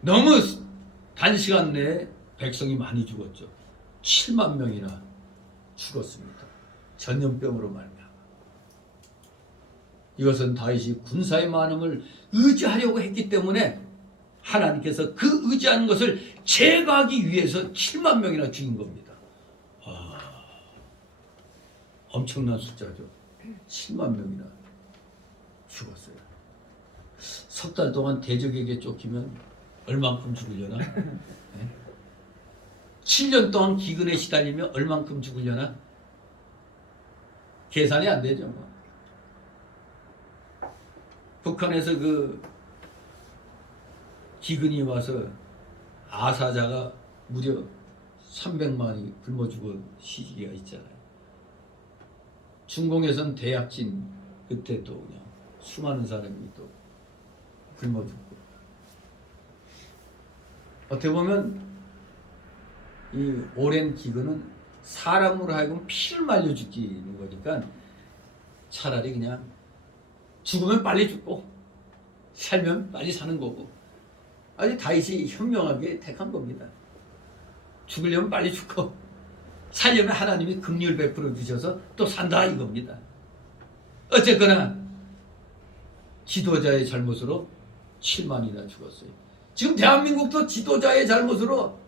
너무 단시간 내에 백성이 많이 죽었죠. 7만 명이나 죽었습니다. 전염병으로 말미암아. 이것은 다윗이 군사의 많음을 의지하려고 했기 때문에 하나님께서 그 의지하는 것을 제거하기 위해서 7만 명이나 죽인 겁니다. 엄청난 숫자죠. 7만 명이나 죽었어요. 석 달 동안 대적에게 쫓기면 얼만큼 죽으려나? 7년 동안 기근에 시달리며 얼만큼 죽으려나? 계산이 안 되죠. 뭐. 북한에서 그 기근이 와서 아사자가 무려 300만이 굶어 죽은 시기가 있잖아요. 중공에선 대약진 그때 또 그냥 수많은 사람이 또 굶어 죽고. 어떻게 보면 이 오랜 기근은 사람으로 하여금 피를 말려 죽이는 거니까 차라리 그냥 죽으면 빨리 죽고 살면 빨리 사는 거고. 아니 다윗이 현명하게 택한 겁니다. 죽으려면 빨리 죽고 살려면 하나님이 긍휼 베풀어 주셔서 또 산다 이겁니다. 어쨌거나 지도자의 잘못으로 7만이나 죽었어요. 지금 대한민국도 지도자의 잘못으로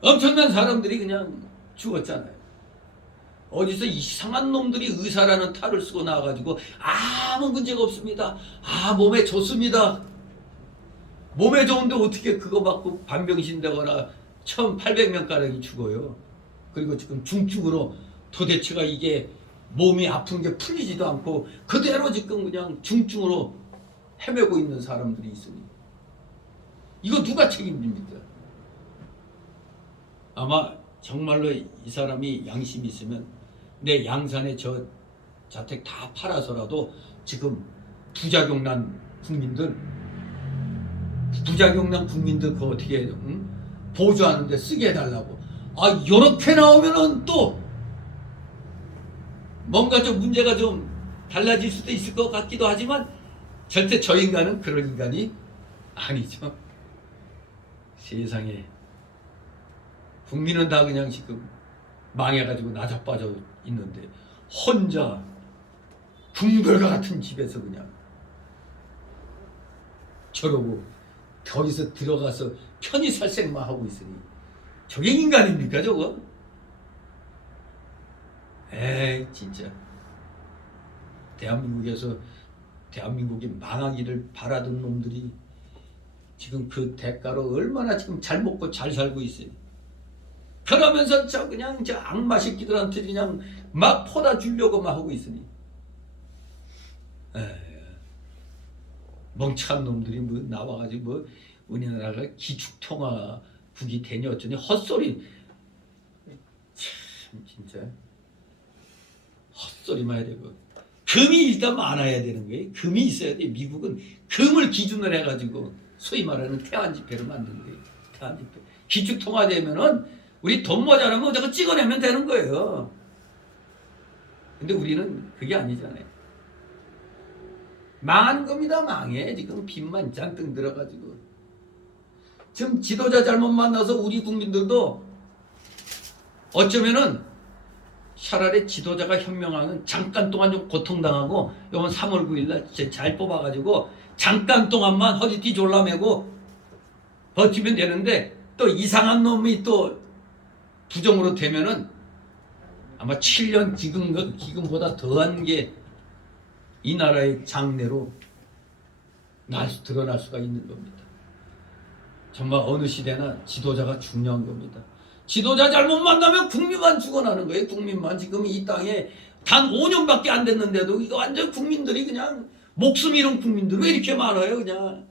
엄청난 사람들이 그냥 죽었잖아요. 어디서 이상한 놈들이 의사라는 탈을 쓰고 나와가지고 아무 문제가 없습니다. 몸에 좋습니다. 몸에 좋은데 어떻게 그거 맞고 반병신 되거나 1800명가량이 죽어요. 그리고 지금 중증으로 도대체가 이게 몸이 아픈 게 풀리지도 않고 그대로 지금 그냥 중증으로 헤매고 있는 사람들이 있으니 이거 누가 책임집니까? 아마 정말로 이 사람이 양심이 있으면 내 양산에 저 자택 다 팔아서라도 지금 부작용난 국민들 그거 어떻게 보조하는데 쓰게 해달라고. 요렇게 나오면은 또 뭔가 좀 문제가 좀 달라질 수도 있을 것 같기도 하지만 절대 저 인간은 그런 인간이 아니죠. 세상에 국민은 다 그냥 지금 망해가지고 나자빠져 있는데 혼자 궁궐과 같은 집에서 그냥 저러고 거기서 들어가서 편히 살 생만 하고 있으니 저게 인간입니까 저거? 에이 진짜 대한민국이 망하기를 바라던 놈들이 지금 그 대가로 얼마나 지금 잘 먹고 잘 살고 있어요. 그러면서 저 그냥 저 악마 새끼들한테 그냥 막 퍼다 주려고 막 하고 있으니 멍청한 놈들이 뭐 나와가지고 뭐 우리나라가 기축통화국이 되니 어쩌니 헛소리. 참 진짜 헛소리만 해야 되고 금이 일단 많아야 되는 거예요. 금이 있어야 돼. 미국은 금을 기준으로 해가지고 소위 말하는 태환지폐를 만든 거예요. 태환지폐. 기축통화되면은 우리 돈 모자라면 저거 찍어내면 되는 거예요. 근데 우리는 그게 아니잖아요. 망한 겁니다. 망해. 지금 빚만 잔뜩 들어가지고 지금 지도자 잘못 만나서 우리 국민들도 어쩌면은 차라리 지도자가 현명하면 잠깐 동안 좀 고통당하고 이번 3월 9일날 잘 뽑아가지고 잠깐 동안만 허리띠 졸라매고 버티면 되는데 또 이상한 놈이 또 부정으로 되면은 아마 7년 지금보다 더한 게 이 나라의 장래로 드러날 수가 있는 겁니다. 정말 어느 시대나 지도자가 중요한 겁니다. 지도자 잘못 만나면 국민만 죽어나는 거예요. 국민만. 지금 이 땅에 단 5년밖에 안 됐는데도 이거 완전 국민들이 그냥 목숨 잃은 국민들 왜 이렇게 많아요. 그냥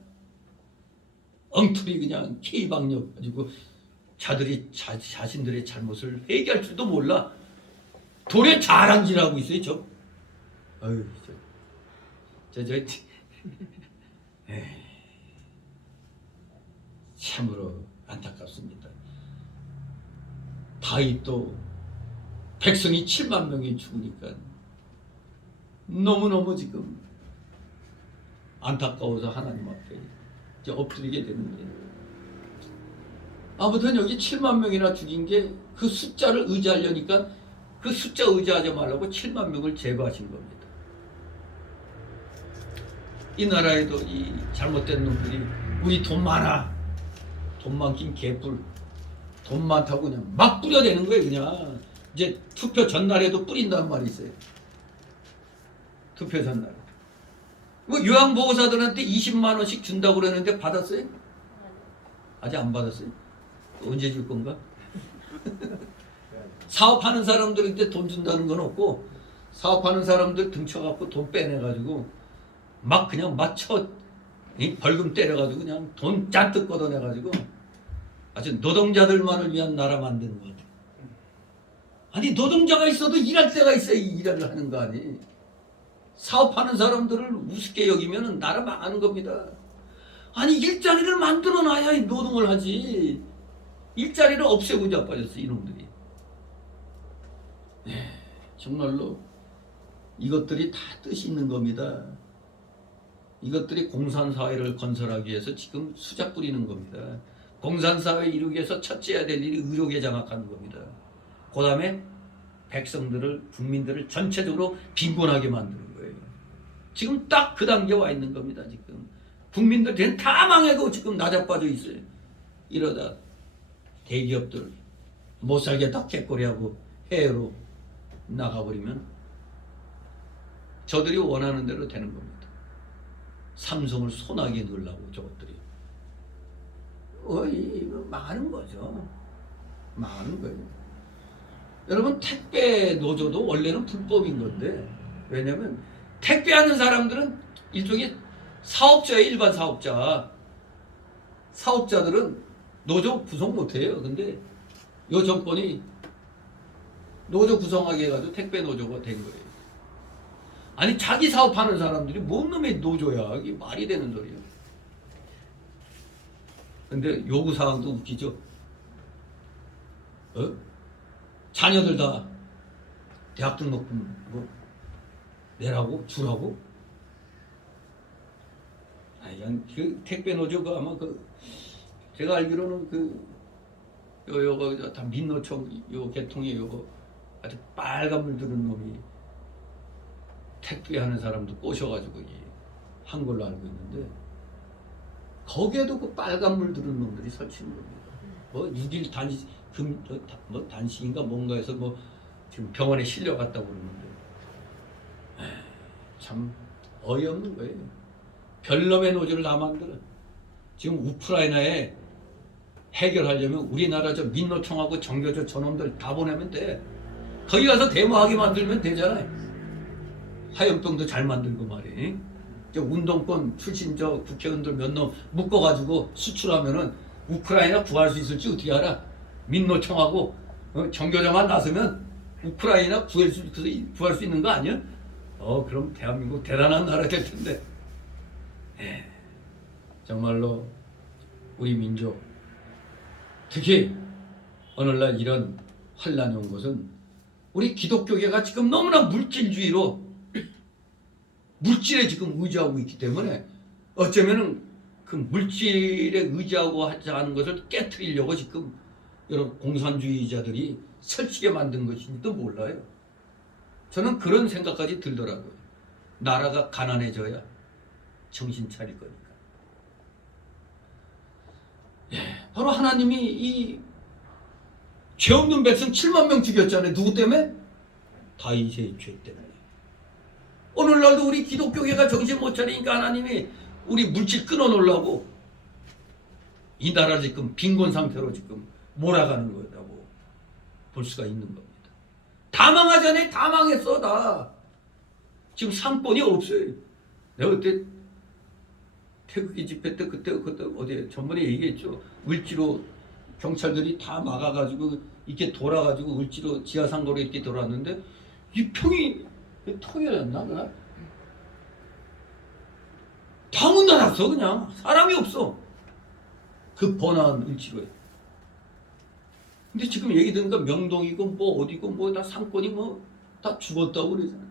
엉터리 그냥 K방역 가지고 자들이 자신들의 잘못을 회개할 줄도 몰라. 돌에 자랑질하고 있어요. 저 아유 참으로 안타깝습니다. 다윗도 백성이 7만 명이 죽으니까 너무너무 지금 안타까워서 하나님 앞에 이제 엎드리게 되는데 아무튼 여기 7만 명이나 죽인 게 그 숫자를 의지하려니까 그 숫자 의지하지 말라고 7만 명을 제거하신 겁니다. 이 나라에도 이 잘못된 놈들이 우리 돈 많아. 돈 많긴 개뿔. 돈 많다고 그냥 막 뿌려대는 거예요. 그냥 이제 투표 전날에도 뿌린다는 말이 있어요. 투표 전날. 뭐 요양보호사들한테 20만 원씩 준다고 그러는데 받았어요? 아직 안 받았어요? 언제 줄 건가? 사업하는 사람들한테 돈 준다는 건 없고 사업하는 사람들 등쳐갖고 돈 빼내가지고 막 그냥 맞춰 벌금 때려가지고 그냥 돈 잔뜩 걷어내가지고 아주 노동자들만을 위한 나라 만드는 것 같아요. 아니 노동자가 있어도 일할 때가 있어야 일을 하는 거 아니. 사업하는 사람들을 우습게 여기면 나라 망하는 겁니다. 아니 일자리를 만들어놔야 노동을 하지. 일자리를 없애고 자빠졌어 이놈들이. 네, 정말로 이것들이 다 뜻이 있는 겁니다. 이것들이 공산사회를 건설하기 위해서 지금 수작 부리는 겁니다. 공산사회 이루기 위해서 첫째 해야 될 일이 의료계 장악하는 겁니다. 그 다음에 백성들을 국민들을 전체적으로 빈곤하게 만드는 거예요. 지금 딱 그 단계에 와 있는 겁니다. 지금 국민들 다 망하고 지금 나자빠져 있어요. 이러다 대기업들 못 살게 다 개꼬리하고 해외로 나가버리면 저들이 원하는 대로 되는 겁니다. 삼성을 소나게 넣으려고 저것들이 이거 망하는 거죠. 망하는 거예요. 여러분 택배 노조도 원래는 불법인 건데 왜냐면 택배하는 사람들은 일종의 사업자예요. 일반 사업자들은 노조 구성 못해요. 근데 이 정권이 노조 구성하게 해가지고 택배 노조가 된 거예요. 아니 자기 사업하는 사람들이 뭔 놈의 노조야. 이게 말이 되는 소리야. 근데 요구사항도 웃기죠. 자녀들 다 대학 등록금 뭐 내라고 주라고? 그 택배 노조가 아마 제가 알기로는 요거 다 민노총 요 계통의 요거 아주 빨간 물 들은 놈이 택배하는 사람도 꼬셔가지고 한 걸로 알고 있는데 거기에도 그 빨간 물 들은 놈들이 설치는 겁니다. 뭐 6일 단식인가 뭔가 해서 뭐 지금 병원에 실려갔다고 그러는데 참 어이없는 거예요. 별놈의 노조를 다 만들어. 지금 우크라이나에 해결하려면 우리나라 저 민노총하고 정교조 저놈들 다 보내면 돼. 거기 가서 데모하게 만들면 되잖아요. 화염병도 잘 만들고 말이에요. 저 운동권 출신 저 국회의원들 몇 놈 묶어가지고 수출하면은 우크라이나 구할 수 있을지 어떻게 알아? 민노총하고 정교조만 나서면 우크라이나 구할 수 있는 거 아니야? 그럼 대한민국 대단한 나라 될 텐데. 정말로 우리 민족, 특히 오늘날 이런 환란이 온 것은 우리 기독교계가 지금 너무나 물질주의로 물질에 지금 의지하고 있기 때문에 어쩌면은 그 물질에 의지하고 하는 것을 깨트리려고 지금 여러 공산주의자들이 설치게 만든 것인지도 몰라요. 저는 그런 생각까지 들더라고요. 나라가 가난해져야 정신 차릴 거니까. 바로 하나님이 이 죄 없는 백성 7만 명 죽였잖아요. 누구 때문에? 다윗의 죄 때문에. 오늘날도 우리 기독교계가 정신 못 차리니까 하나님이 우리 물질 끊어놓으려고 이 나라를 지금 빈곤 상태로 지금 몰아가는 거라고 볼 수가 있는 겁니다. 다 망하잖아요. 다 망했어. 다. 지금 상권이 없어요. 내가 그때 태극기 집회 때 그때 어디 전번에 얘기했죠. 을지로 경찰들이 다 막아가지고 이렇게 돌아가지고 을지로 지하상고로 이렇게 돌아왔는데 이 평이 통일했나 그날? 다 문 닫았어. 그냥 사람이 없어. 그 번화한 을지로에. 근데 지금 얘기 듣니까 명동이고 뭐 어디고 뭐 다 상권이 뭐 다 죽었다고 그러잖아.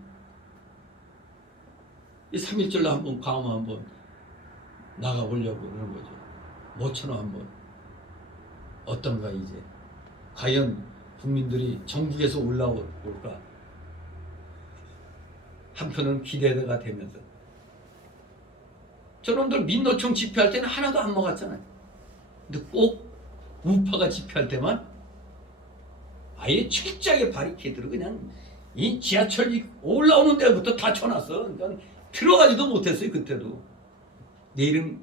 이 3.1절 한번 강화 한번 나가보려고 그러는 거죠. 모처럼 한번 어떤가 이제 과연 국민들이 전국에서 올라올까 한편은 기대가 되면서 저놈들 민노총 집회할 때는 하나도 안 먹었잖아요. 근데 꼭 우파가 집회할 때만 아예 철저하게 바리케이드를 그냥 이 지하철이 올라오는 데부터 다 쳐놨어. 그러니까 들어가지도 못했어요. 그때도. 내일은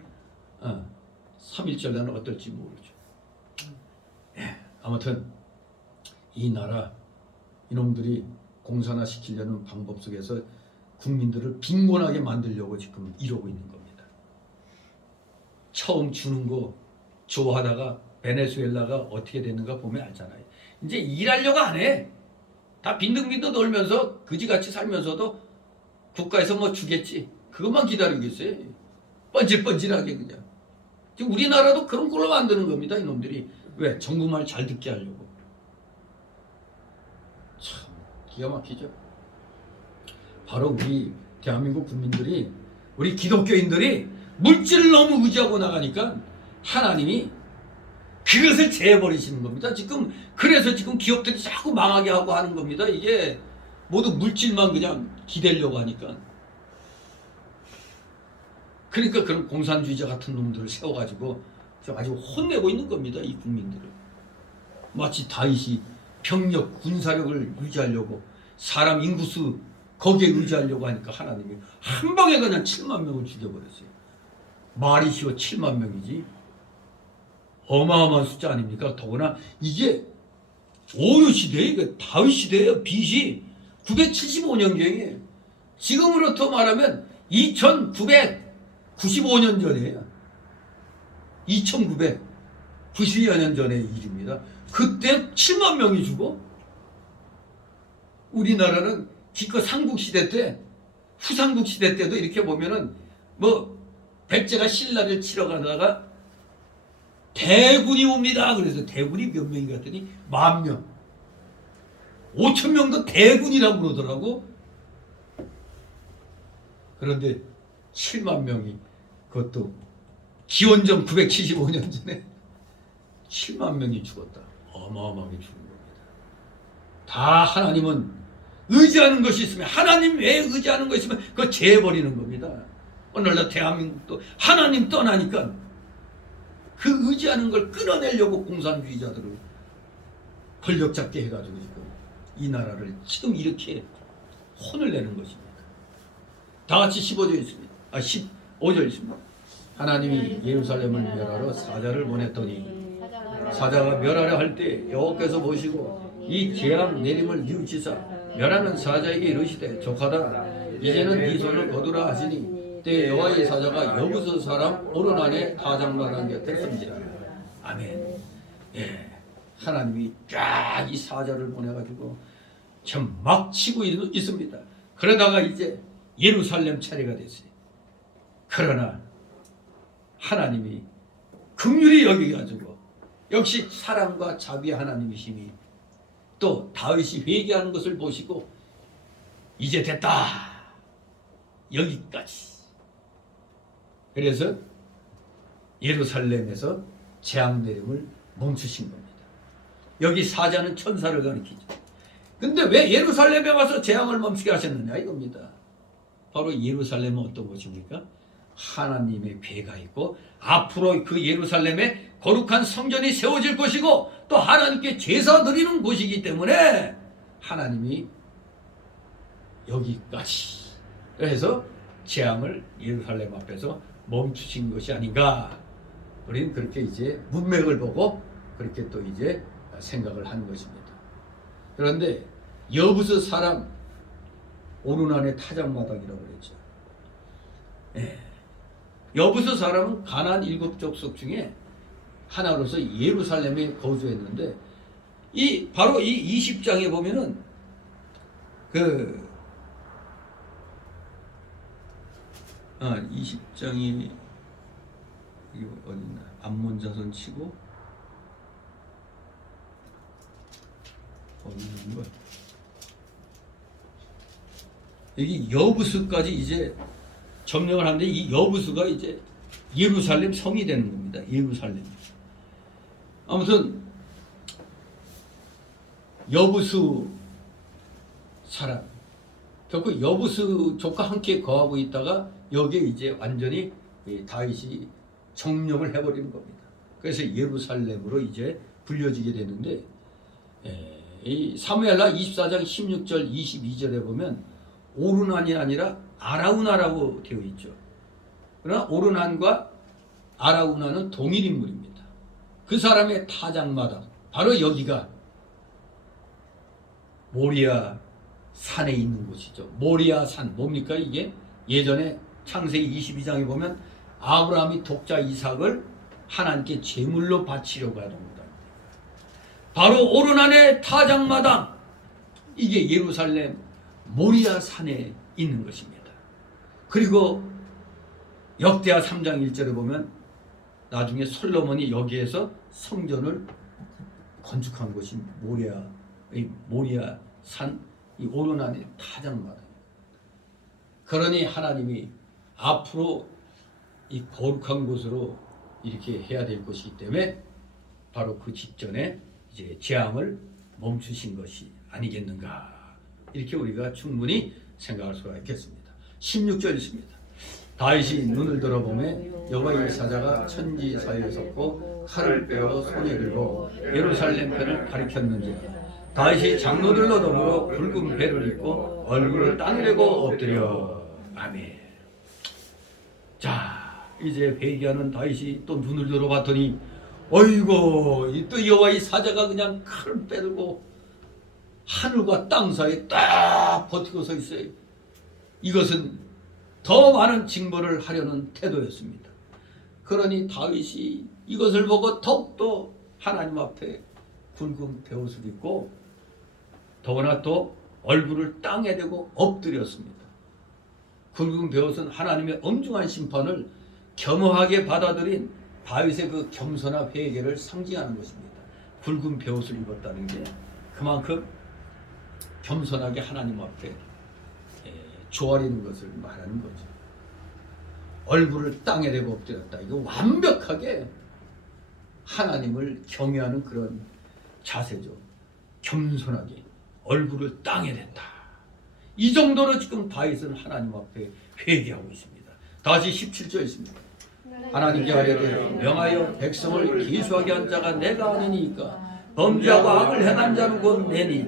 3.1절 날은 어떨지 모르죠. 아무튼 이 나라 이놈들이 공산화 시키려는 방법 속에서 국민들을 빈곤하게 만들려고 지금 이러고 있는 겁니다. 처음 주는 거 좋아하다가 베네수엘라가 어떻게 됐는가 보면 알잖아요. 이제 일하려고 안 해. 다 빈둥빈둥 놀면서 그지같이 살면서도 국가에서 뭐 주겠지. 그것만 기다리고 있어요. 뻔질뻔질하게 그냥. 지금 우리나라도 그런 걸로 만드는 겁니다. 이놈들이. 왜? 정부말 잘 듣게 하려고. 참 기가 막히죠. 바로 우리 대한민국 국민들이 우리 기독교인들이 물질을 너무 의지하고 나가니까 하나님이 그것을 제해버리시는 겁니다. 지금 그래서 지금 기업들이 자꾸 망하게 하고 하는 겁니다. 이게 모두 물질만 그냥 기대려고 하니까. 그러니까 그런 공산주의자 같은 놈들을 세워가지고 아주 혼내고 있는 겁니다. 이 국민들을. 마치 다윗이 병력, 군사력을 유지하려고 사람 인구수 거기에 의지하려고 하니까 하나님이 한 방에 그냥 7만 명을 죽여버렸어요. 말이 쉬워 7만 명이지. 어마어마한 숫자 아닙니까? 더구나 이게 어느 시대에 다윗 시대예요. BC 975년경이에요. 지금으로부터 말하면 2995년 전이에요. 2990여 년 전의 일입니다. 그때 7만 명이 죽어. 우리나라는 기껏 삼국시대 때, 후삼국시대 때도 이렇게 보면은 뭐 백제가 신라를 치러 가다가 대군이 옵니다. 그래서 대군이 몇 명이 갔더니 10,000명. 5,000명도 대군이라고 그러더라고. 그런데 7만 명이 그것도 기원전 975년 전에 7만 명이 죽었다. 어마어마하게 죽은 겁니다. 다 하나님은 의지하는 것이 있으면 하나님 외에 의지하는 것이 있으면 그거 제해버리는 겁니다. 오늘날 대한민국도 하나님 떠나니까 그 의지하는 걸 끊어내려고 공산주의자들을 권력 잡게 해가지고 지금 이 나라를 지금 이렇게 혼을 내는 것입니다. 다 같이 15절 있습니다. 15절 있습니다. 하나님이 예루살렘을 멸하러 사자를 보냈더니 사자가 멸하려 할 때 여호와께서 보시고 이 재앙 내림을 뉘우치사 멸하는 사자에게 이르시되 족하다 이제는 네 손을 거두라 하시니 때 여호와의 사자가 여부스 사람 오르난의 타작마당 곁에 선지라. 아멘. 예, 하나님이 쫙 이 사자를 보내가지고 참 막 치고 있습니다. 그러다가 이제 예루살렘 차례가 됐어요. 그러나 하나님이 긍휼히 여기가지고 역시 사랑과 자비의 하나님이시니 또 다윗이 회개하는 것을 보시고 이제 됐다 여기까지. 그래서 예루살렘에서 재앙 내림을 멈추신 겁니다. 여기 사자는 천사를 가리키죠. 근데 왜 예루살렘에 와서 재앙을 멈추게 하셨느냐 이겁니다. 바로 예루살렘은 어떤 곳입니까? 하나님의 배가 있고 앞으로 그 예루살렘에 거룩한 성전이 세워질 것이고 또 하나님께 제사 드리는 곳이기 때문에 하나님이 여기까지 그래서 재앙을 예루살렘 앞에서 멈추신 것이 아닌가. 우리는 그렇게 이제 문맥을 보고 그렇게 또 이제 생각을 하는 것입니다. 그런데 여부스 사람 오르난의 타작마당이라고 그랬죠. 예. 여부스 사람은 가나안 7족속 중에 하나로서 예루살렘에 거주했는데 바로 이 20장에 보면은 그 20장이 이게 어딨나 암몬 자손 치고 어디 있는 거야? 여기 여부스까지 이제 점령을 하는데 이 여부스가 이제 예루살렘 성이 되는 겁니다. 예루살렘. 아무튼 여부스 사람 결국 여부스 족과 함께 거하고 있다가 여기에 이제 완전히 다윗이 정령을 해버리는 겁니다. 그래서 예루살렘으로 이제 불려지게 되는데 이 사무엘하 24장 16절 22절에 보면 오르난이 아니라 아라우나라고 되어 있죠. 그러나 오르난과 아라우나는 동일 인물입니다. 그 사람의 타작마당 바로 여기가 모리아 산에 있는 곳이죠. 모리아 산 뭡니까 이게? 예전에 창세기 22장에 보면 아브라함이 독자 이삭을 하나님께 제물로 바치려고 하는 겁니다. 바로 오르난의 타작마당 이게 예루살렘 모리아 산에 있는 것입니다. 그리고 역대하 3장 1절에 보면 나중에 솔로몬이 여기에서 성전을 건축한 곳이 모리아 산 이 오르난의 타작마당. 그러니 하나님이 앞으로 이 거룩한 곳으로 이렇게 해야 될 것이기 때문에 바로 그 직전에 이제 재앙을 멈추신 것이 아니겠는가. 이렇게 우리가 충분히 생각할 수가 있겠습니다. 16절 있습니다. 다윗이 눈을 들어보매 여호와의 사자가 천지 사이에 섰고 칼을 빼어 손에 들고 예루살렘 편을 가리켰는지라. 다윗이 장로들로 더불어 붉은 배를 입고 얼굴을 땅내고 엎드려. 아멘. 자 이제 회개하는 다윗이 또 눈을 들어봤더니 어이구 또 여호와의 사자가 그냥 칼을 빼들고 하늘과 땅 사이에 딱 버티고 서 있어요. 이것은 더 많은 징벌을 하려는 태도였습니다. 그러니 다윗이 이것을 보고 더욱더 하나님 앞에 굵은 베옷을 입고 더구나 또 얼굴을 땅에 대고 엎드렸습니다. 굵은 베옷은 하나님의 엄중한 심판을 겸허하게 받아들인 다윗의 그 겸손한 회개를 상징하는 것입니다. 굵은 베옷을 입었다는 게 그만큼 겸손하게 하나님 앞에 조아리는 것을 말하는 거죠. 얼굴을 땅에 대고 엎드렸다. 이거 완벽하게 하나님을 경외하는 그런 자세죠. 겸손하게 얼굴을 땅에 댔다. 이 정도로 지금 다윗은 하나님 앞에 회개하고 있습니다. 다시 17절 있습니다. 하나님께 하려되 명하여 백성을 기수하게 한 자가 내가 아니니까 범죄하고 악을 행한 자는 곧 내니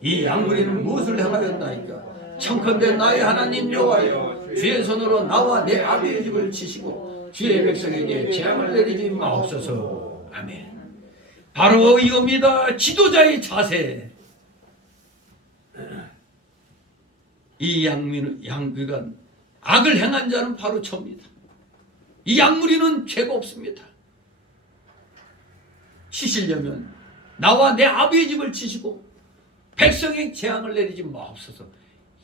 이 양무리는 무엇을 행하였나이까. 청컨대 나의 하나님 여호와여 주의 손으로 나와 내 아비의 집을 치시고 주의 백성에게 재앙을 내리지 마옵소서. 아멘. 바로 이겁니다. 지도자의 자세. 이 그러니까 악을 행한 자는 바로 저입니다. 이 양무리는 죄가 없습니다. 치시려면 나와 내 아버지 집을 치시고 백성의 재앙을 내리지 마옵소서.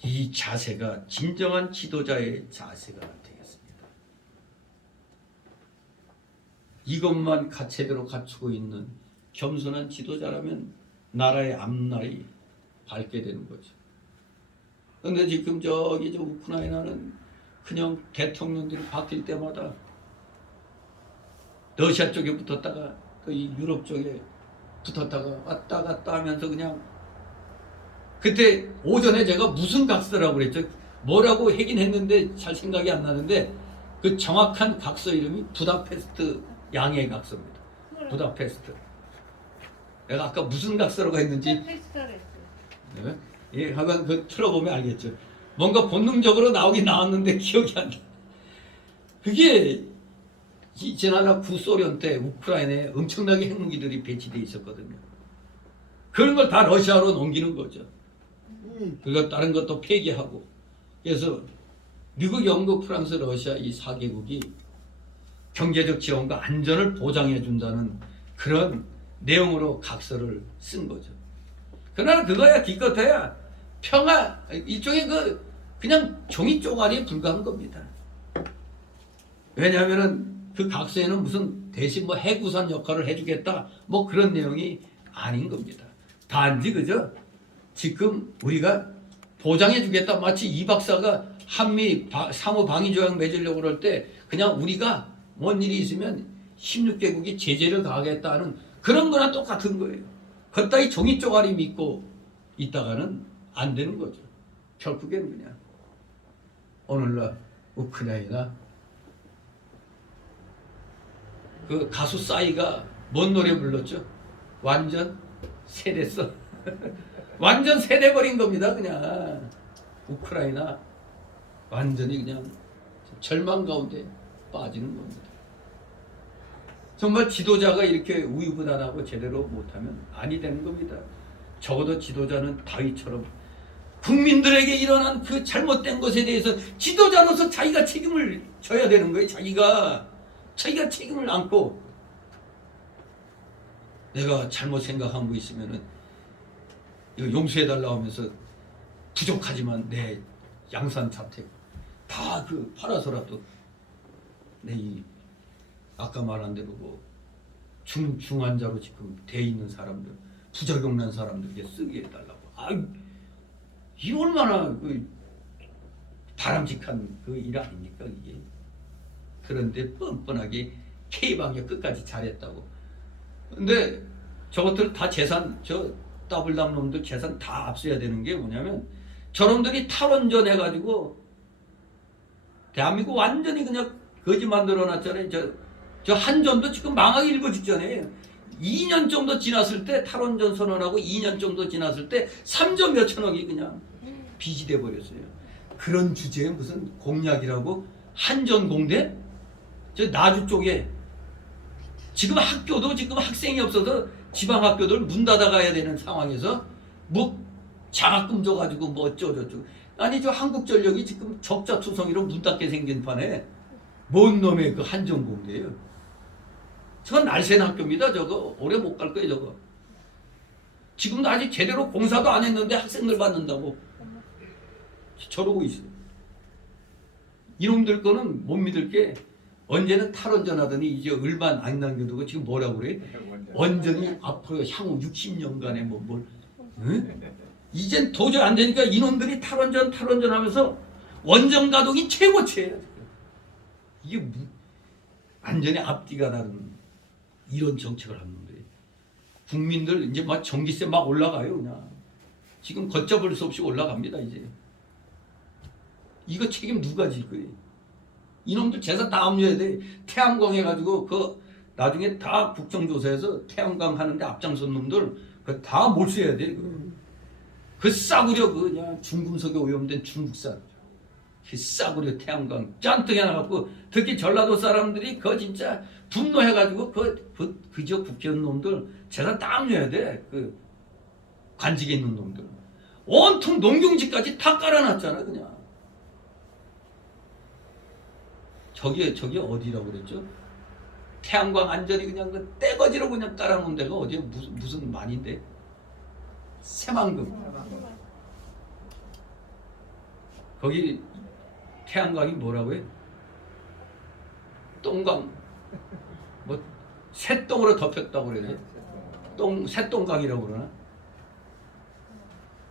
이 자세가 진정한 지도자의 자세가 되겠습니다. 이것만 제대로 갖추고 있는 겸손한 지도자라면 나라의 앞날이 밝게 되는 거죠. 그런데 지금 저 우크라이나는 그냥 대통령들이 바뀔 때마다 러시아 쪽에 붙었다가 그 유럽 쪽에 붙었다가 왔다 갔다 하면서 그냥 그때 오전에 제가 무슨 각서라고 그랬죠? 뭐라고 하긴 했는데 잘 생각이 안 나는데 그 정확한 각서 이름이 부다페스트 양해 각서입니다. 부다페스트. 내가 아까 무슨 각서라고 했는지 네? 예, 하여간 그 틀어보면 알겠죠. 뭔가 본능적으로 나오긴 나왔는데 기억이 안 나. 그게 지난해 구소련 때 우크라이나에 엄청나게 핵무기들이 배치되어 있었거든요. 그런 걸 다 러시아로 넘기는 거죠. 그리고 다른 것도 폐기하고. 그래서 미국, 영국, 프랑스, 러시아 이 4개국이 경제적 지원과 안전을 보장해 준다는 그런 내용으로 각서를 쓴 거죠. 그러나 그거야 기껏해야 평화 일종의 그냥 종이 쪼가리에 불과한 겁니다. 왜냐하면은 그 각서에는 무슨 대신 뭐 해구산 역할을 해주겠다 뭐 그런 내용이 아닌 겁니다. 단지 그저 지금 우리가 보장해주겠다 마치 이 박사가 한미 상호 방위 조약 맺으려고 그럴 때 그냥 우리가 뭔 일이 있으면 16개국이 제재를 가하겠다는 그런 거나 똑같은 거예요. 그따위 종이 쪼가리 믿고 있다가는 안 되는 거죠. 결국엔 그냥 오늘날 우크라이나 그 가수 싸이가 뭔 노래 불렀죠? 완전 세됐어. 완전 세돼버린 겁니다. 그냥 우크라이나 완전히 그냥 절망 가운데 빠지는 겁니다. 정말 지도자가 이렇게 우유부단하고 제대로 못하면 아니 되는 겁니다. 적어도 지도자는 다윗처럼 국민들에게 일어난 그 잘못된 것에 대해서 지도자로서 자기가 책임을 져야 되는 거예요. 자기가 책임을 안고 내가 잘못 생각한 거 있으면은 이거 용서해달라고 하면서 부족하지만 내 양산 자택 다 팔아서라도 내 이 아까 말한 대로 뭐 중환자로 지금 돼 있는 사람들 부작용 난 사람들에게 쓰게 해달라고. 이 얼마나 바람직한 일 아닙니까 이게. 그런데 뻔뻔하게 K방역 끝까지 잘했다고. 근데 저것들 다 재산 더블당 놈들 재산 다 압수해야 되는 게 뭐냐면 저놈들이 탈원전 해가지고 대한민국 완전히 그냥 거지 만들어놨잖아요. 저 한전도 지금 망하기 일보 직전에 2년 정도 지났을 때 탈원전 선언하고 2년 정도 지났을 때 3조 몇천억이 그냥 빚이 돼버렸어요. 그런 주제에 무슨 공약이라고 한전공대? 저 나주 쪽에 지금 학교도 지금 학생이 없어서 지방 학교들 문 닫아가야 되는 상황에서 뭐 장학금 줘가지고 뭐 어쩌고저쩌고. 아니 저 한국전력이 지금 적자투성이로 문 닫게 생긴 판에 뭔 놈의 그 한전공대예요. 저건 날쌘 학교입니다. 저거 오래 못 갈 거예요. 저거 지금도 아직 제대로 공사도 안 했는데 학생들 받는다고 저러고 있어요. 이놈들 거는 못 믿을 게 언제는 탈원전 하더니 이제 얼마 안 남겨두고 지금 뭐라고 그래? 완전히 앞으로 향후 60년간에 응? 이젠 도저히 안 되니까 이놈들이 탈원전 하면서 원전 가동이 최고치예요. 이게 완전히 앞뒤가 다른 이런 정책을 하는데 국민들 이제 막 전기세 막 올라가요. 그냥 지금 걷잡을 수 없이 올라갑니다. 이제 이거 책임 누가 질 거예요? 이놈들 재산 다 압류해야 돼. 태양광 해가지고 나중에 다 국정조사해서 태양광 하는데 앞장선 놈들 다 몰수해야 돼. 그 싸구려 그냥 중금속에 오염된 중국산 그 싸구려 태양광 짠뜩 해놔갖고 특히 전라도 사람들이 진짜 분노해가지고 그저 국회의원 놈들 재산 딱 내야 돼. 그 관직에 있는 놈들 온통 농경지까지 다 깔아놨잖아 그냥. 저기 어디라고 그랬죠? 태양광 안전이 그냥 그 떼거지로 그냥 깔아놓은 데가 어디야? 무슨 만인데? 새만금. 거기 태양광이 뭐라고 해? 똥강 뭐 새똥으로 덮였다고 그래서 새똥강이라고 그러나?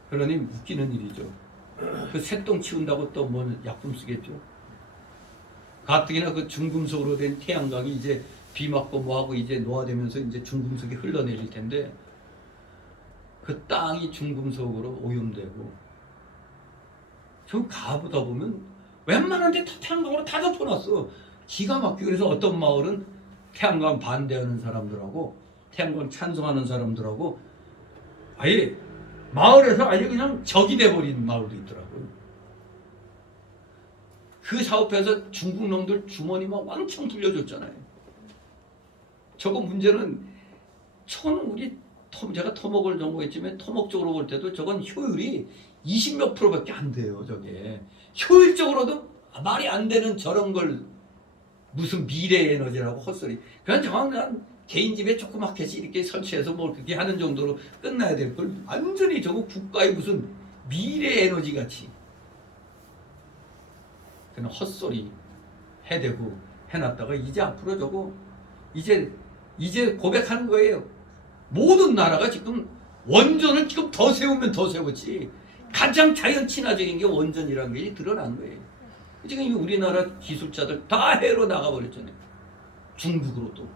그러니 웃기는 일이죠. 그 새똥 치운다고 또 뭐 약품 쓰겠죠. 가뜩이나 그 중금속으로 된 태양광이 이제 비 맞고 뭐하고 이제 노화되면서 이제 중금속이 흘러내릴 텐데 그 땅이 중금속으로 오염되고 저 가보다 보면 웬만한 데 다 태양광으로 다 덮어놨어. 기가 막히고. 그래서 어떤 마을은 태양광 반대하는 사람들하고 태양광 찬성하는 사람들하고 아예 마을에서 아예 그냥 적이 돼버린 마을도 있더라고요. 그 사업해서 중국 놈들 주머니 막 왕창 돌려줬잖아요. 저거 문제는 제가 토목을 전공했지만 토목적으로 볼 때도 저건 효율이 20몇 %밖에 안 돼요. 저게 효율적으로도 말이 안 되는 저런 걸 무슨 미래 에너지라고 헛소리. 그냥 정확한 개인 집에 조그맣게 이렇게 설치해서 뭘 그렇게 하는 정도로 끝나야 될 걸 완전히 저거 국가의 무슨 미래 에너지 같이 그냥 헛소리 해대고 해놨다가 이제 앞으로 저거 이제 고백하는 거예요. 모든 나라가 지금 원전을 지금 더 세우면 더 세웠지. 가장 자연 친화적인 게 원전이라는 게 드러난 거예요. 지금 우리나라 기술자들 다 해외로 나가버렸잖아요. 중국으로 또.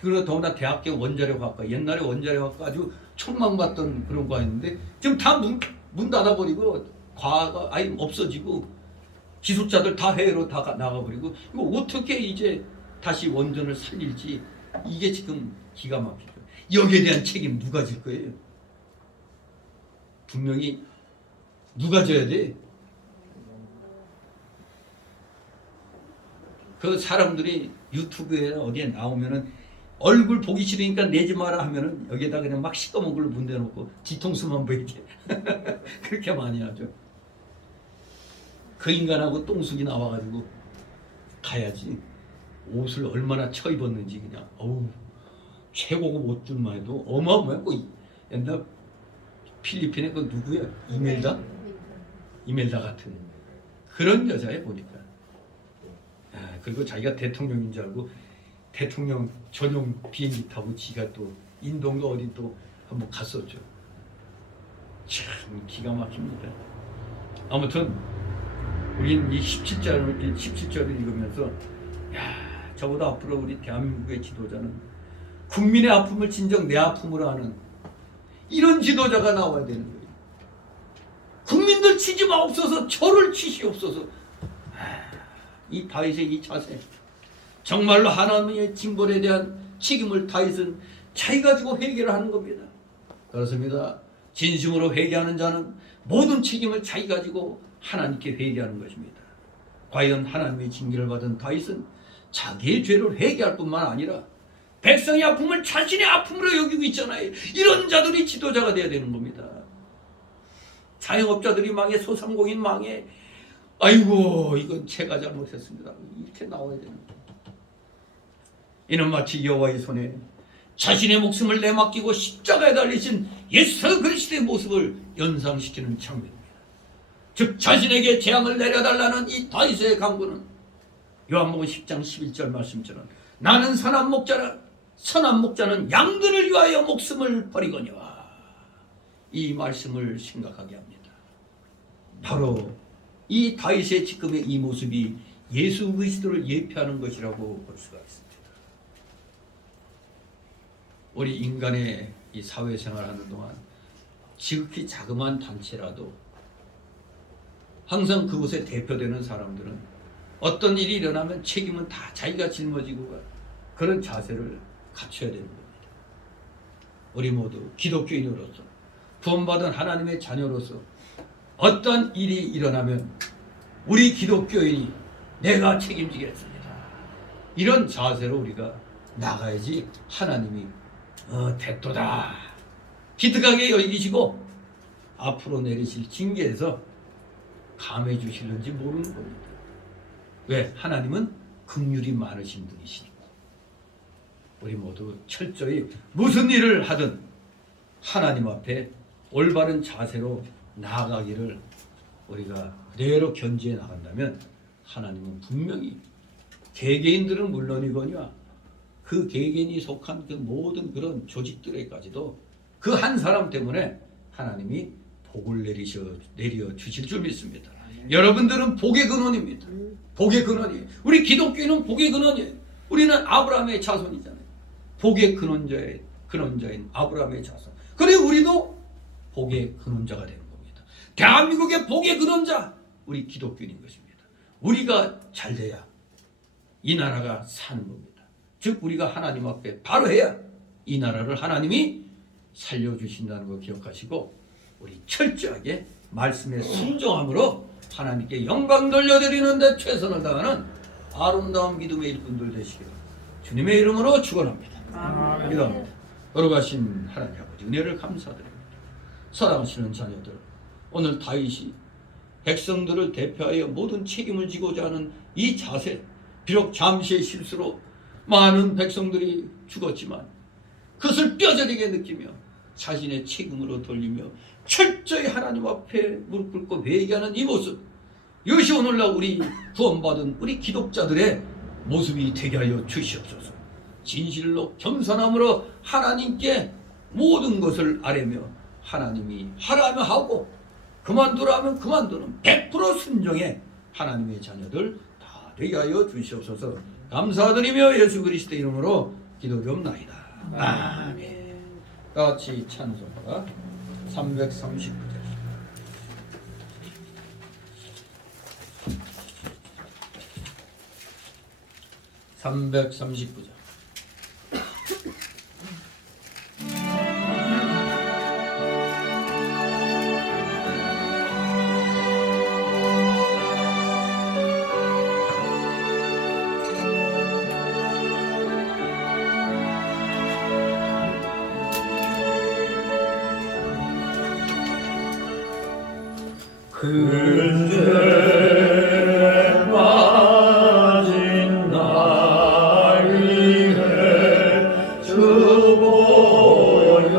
그리고 더구나 대학교 원자력학과, 옛날에 원자력학과 아주 촉망받던 그런 과였는데 지금 다 문 닫아버리고 과가 아예 없어지고 기술자들 다 해외로 다 나가버리고 이거 어떻게 이제 다시 원전을 살릴지 이게 지금 기가 막히죠. 여기에 대한 책임 누가 질 거예요? 분명히 누가 져야 돼? 그 사람들이 유튜브에 어디에 나오면은 얼굴 보기 싫으니까 내지 마라 하면은 여기에다 그냥 막 시꺼먼 걸로 문대놓고 뒤통수만 보이게 그렇게 많이 하죠. 그 인간하고 똥숙이 나와가지고 가야지. 옷을 얼마나 쳐 입었는지 그냥 어우 최고급 옷들만 해도 어마어마하고. 옛날 필리핀의 그 누구야? 이멜다 같은 그런 여자애 보니까. 그리고 자기가 대통령인 줄 알고 대통령 전용 비행기 타고 지가 또 인도인가 어디 또 한번 갔었죠. 참 기가 막힙니다. 아무튼 우린 이 17절을 읽으면서 야, 저보다 앞으로 우리 대한민국의 지도자는 국민의 아픔을 진정 내 아픔으로 하는 이런 지도자가 나와야 되는 거예요. 국민들 치지 마옵소서, 저를 치시옵소서. 이 다윗의 이 자세, 정말로 하나님의 징벌에 대한 책임을 다윗은 자기 가지고 회개를 하는 겁니다. 그렇습니다. 진심으로 회개하는 자는 모든 책임을 자기 가지고 하나님께 회개하는 것입니다. 과연 하나님의 징계를 받은 다윗은 자기의 죄를 회개할 뿐만 아니라 백성의 아픔을 자신의 아픔으로 여기고 있잖아요. 이런 자들이 지도자가 돼야 되는 겁니다. 자영업자들이 망해, 소상공인 망해, 아이고 이건 제가 잘못했습니다, 이렇게 나와야 되는 거예요. 이는 마치 여호와의 손에 자신의 목숨을 내맡기고 십자가에 달리신 예수 그리스도의 모습을 연상시키는 장면입니다. 즉 자신에게 재앙을 내려달라는 이 다윗의 간구는 요한복음 10장 11절 말씀처럼 나는 선한 목자라, 선한 목자는 양들을 위하여 목숨을 버리거니와, 이 말씀을 생각하게 합니다. 바로 이 다윗의 지금의 이 모습이 예수 그리스도를 예표하는 것이라고 볼 수가 있습니다. 우리 인간의 이 사회생활하는 동안 지극히 자그마한 단체라도 항상 그곳에 대표되는 사람들은 어떤 일이 일어나면 책임은 다 자기가 짊어지고 그런 자세를 갖춰야 되는 겁니다. 우리 모두 기독교인으로서 구원받은 하나님의 자녀로서 어떤 일이 일어나면 우리 기독교인이 내가 책임지겠습니다, 이런 자세로 우리가 나가야지 하나님이 대토다 기특하게 여기시고 앞으로 내리실 징계에서 감해 주실는지 모르는 겁니다. 왜? 하나님은 긍휼이 많으신 분이시니까. 우리 모두 철저히 무슨 일을 하든 하나님 앞에 올바른 자세로 나아가기를 우리가 그대로 견지해 나간다면 하나님은 분명히 개개인들은 물론이거니와 그 개개인이 속한 그 모든 그런 조직들에까지도 그 한 사람 때문에 하나님이 복을 내려 주실 줄 믿습니다. 여러분들은 복의 근원입니다. 복의 근원이에요. 우리 기독교인은 복의 대근원이에요. 우리는 아브라함의 자손이잖아요. 복의 근원자인 아브라함의 자손. 그래 우리도 복의 근원자가 되는 겁니다. 대한민국의 복의 근원자 우리 기독교인인 것입니다. 우리가 잘 돼야 이 나라가 사는 겁니다. 즉 우리가 하나님 앞에 바로 해야 이 나라를 하나님이 살려주신다는 거 기억하시고 우리 철저하게 말씀에 순종함으로 하나님께 영광 돌려드리는 데 최선을 다하는 아름다운 믿음의 일꾼들 되시기를 주님의 이름으로 축원합니다. 기도합니다. 걸어가신 하나님 아버지 은혜를 감사드립니다. 사랑하시는 자녀들, 오늘 다윗이 백성들을 대표하여 모든 책임을 지고자 하는 이 자세, 비록 잠시의 실수로 많은 백성들이 죽었지만 그것을 뼈저리게 느끼며 자신의 책임으로 돌리며 철저히 하나님 앞에 무릎 꿇고 회개하는 이 모습, 이것이 오늘날 우리 구원받은 우리 기독자들의 모습이 되게 하여 주시옵소서. 진실로 겸손함으로 하나님께 모든 것을 아뢰며 하나님이 하라면 하고 그만두라면 그만두는 100% 순종의 하나님의 자녀들 다 되게 하여 주시옵소서. 감사드리며 예수 그리스도 이름으로 기도드리옵나이다. 아멘. 다 같이 찬송가 339절. (339절) 근죄 빠진 날 위해 주 보혈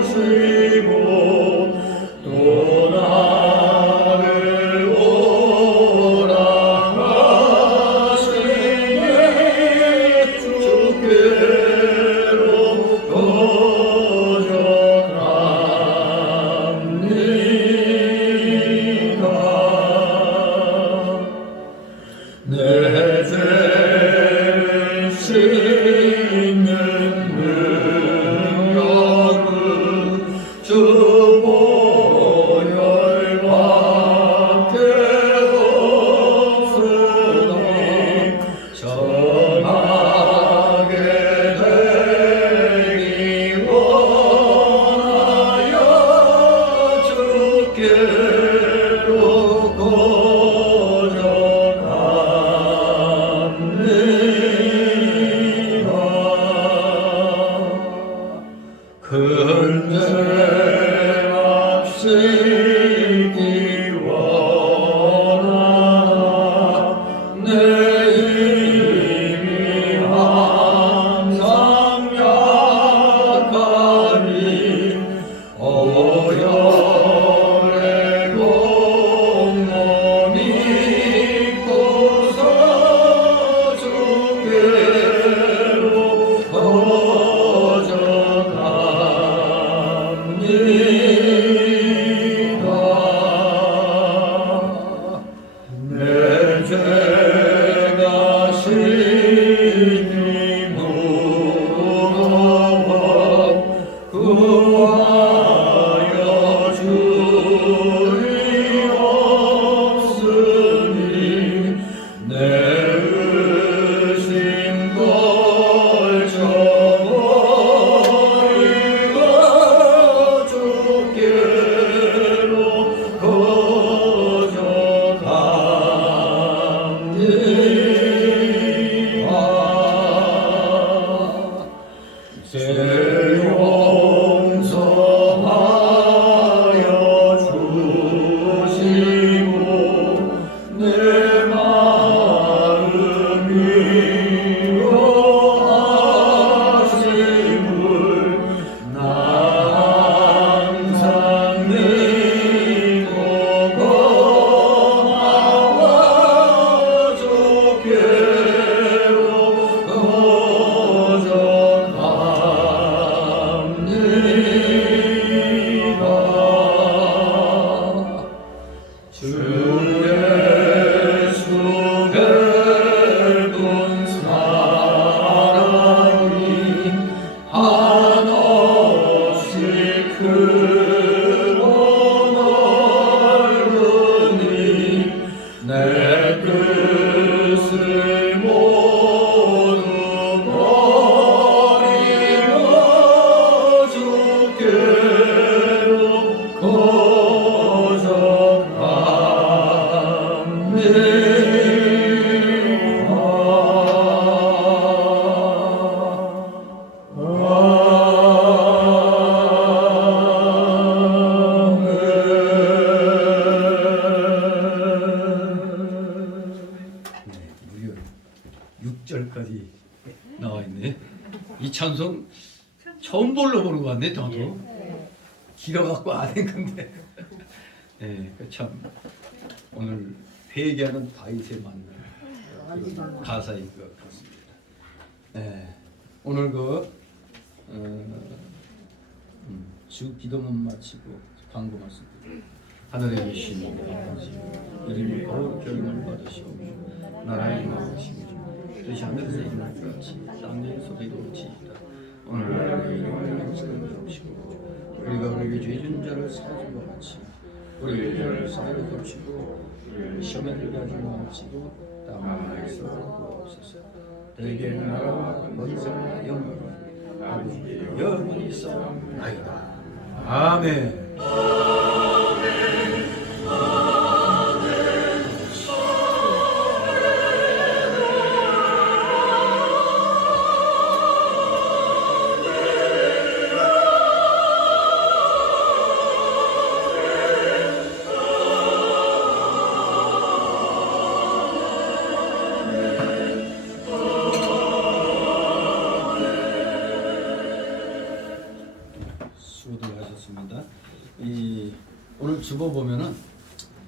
흘려주시고 또 나를 오라 하시니 주께로 도적합니다. 6절까지 나와 있네. 이 찬송 처음 보는 것 같네. 나도 길어갖고 안 했는데. 네, 참 오늘 회개하는 다윗에 맞는 그런 가사인 것 같습니다. 네, 오늘 주 기도문 마치고 광고 말씀드립니다. 하늘에 계신 아버지, 이름이 거룩히 여김을 받으시오며 나라의 마음이시며 뜻이 하늘에서 이루어진 것 같이 땅에서도 이루어지이다. 오늘 우리의 일용할 것을 주옵시고 우리가 우리에게 죄진 자를 사하는 것 같이 우리의 죄를 사하여 덮시고 시험에 들게 하지 마시고 다만 구하옵소서. 대개 나라와 권세와 영광이 아버지께 영원히 있사옵나이다. 아멘. 수고들 하셨습니다. 오늘 주보 보면은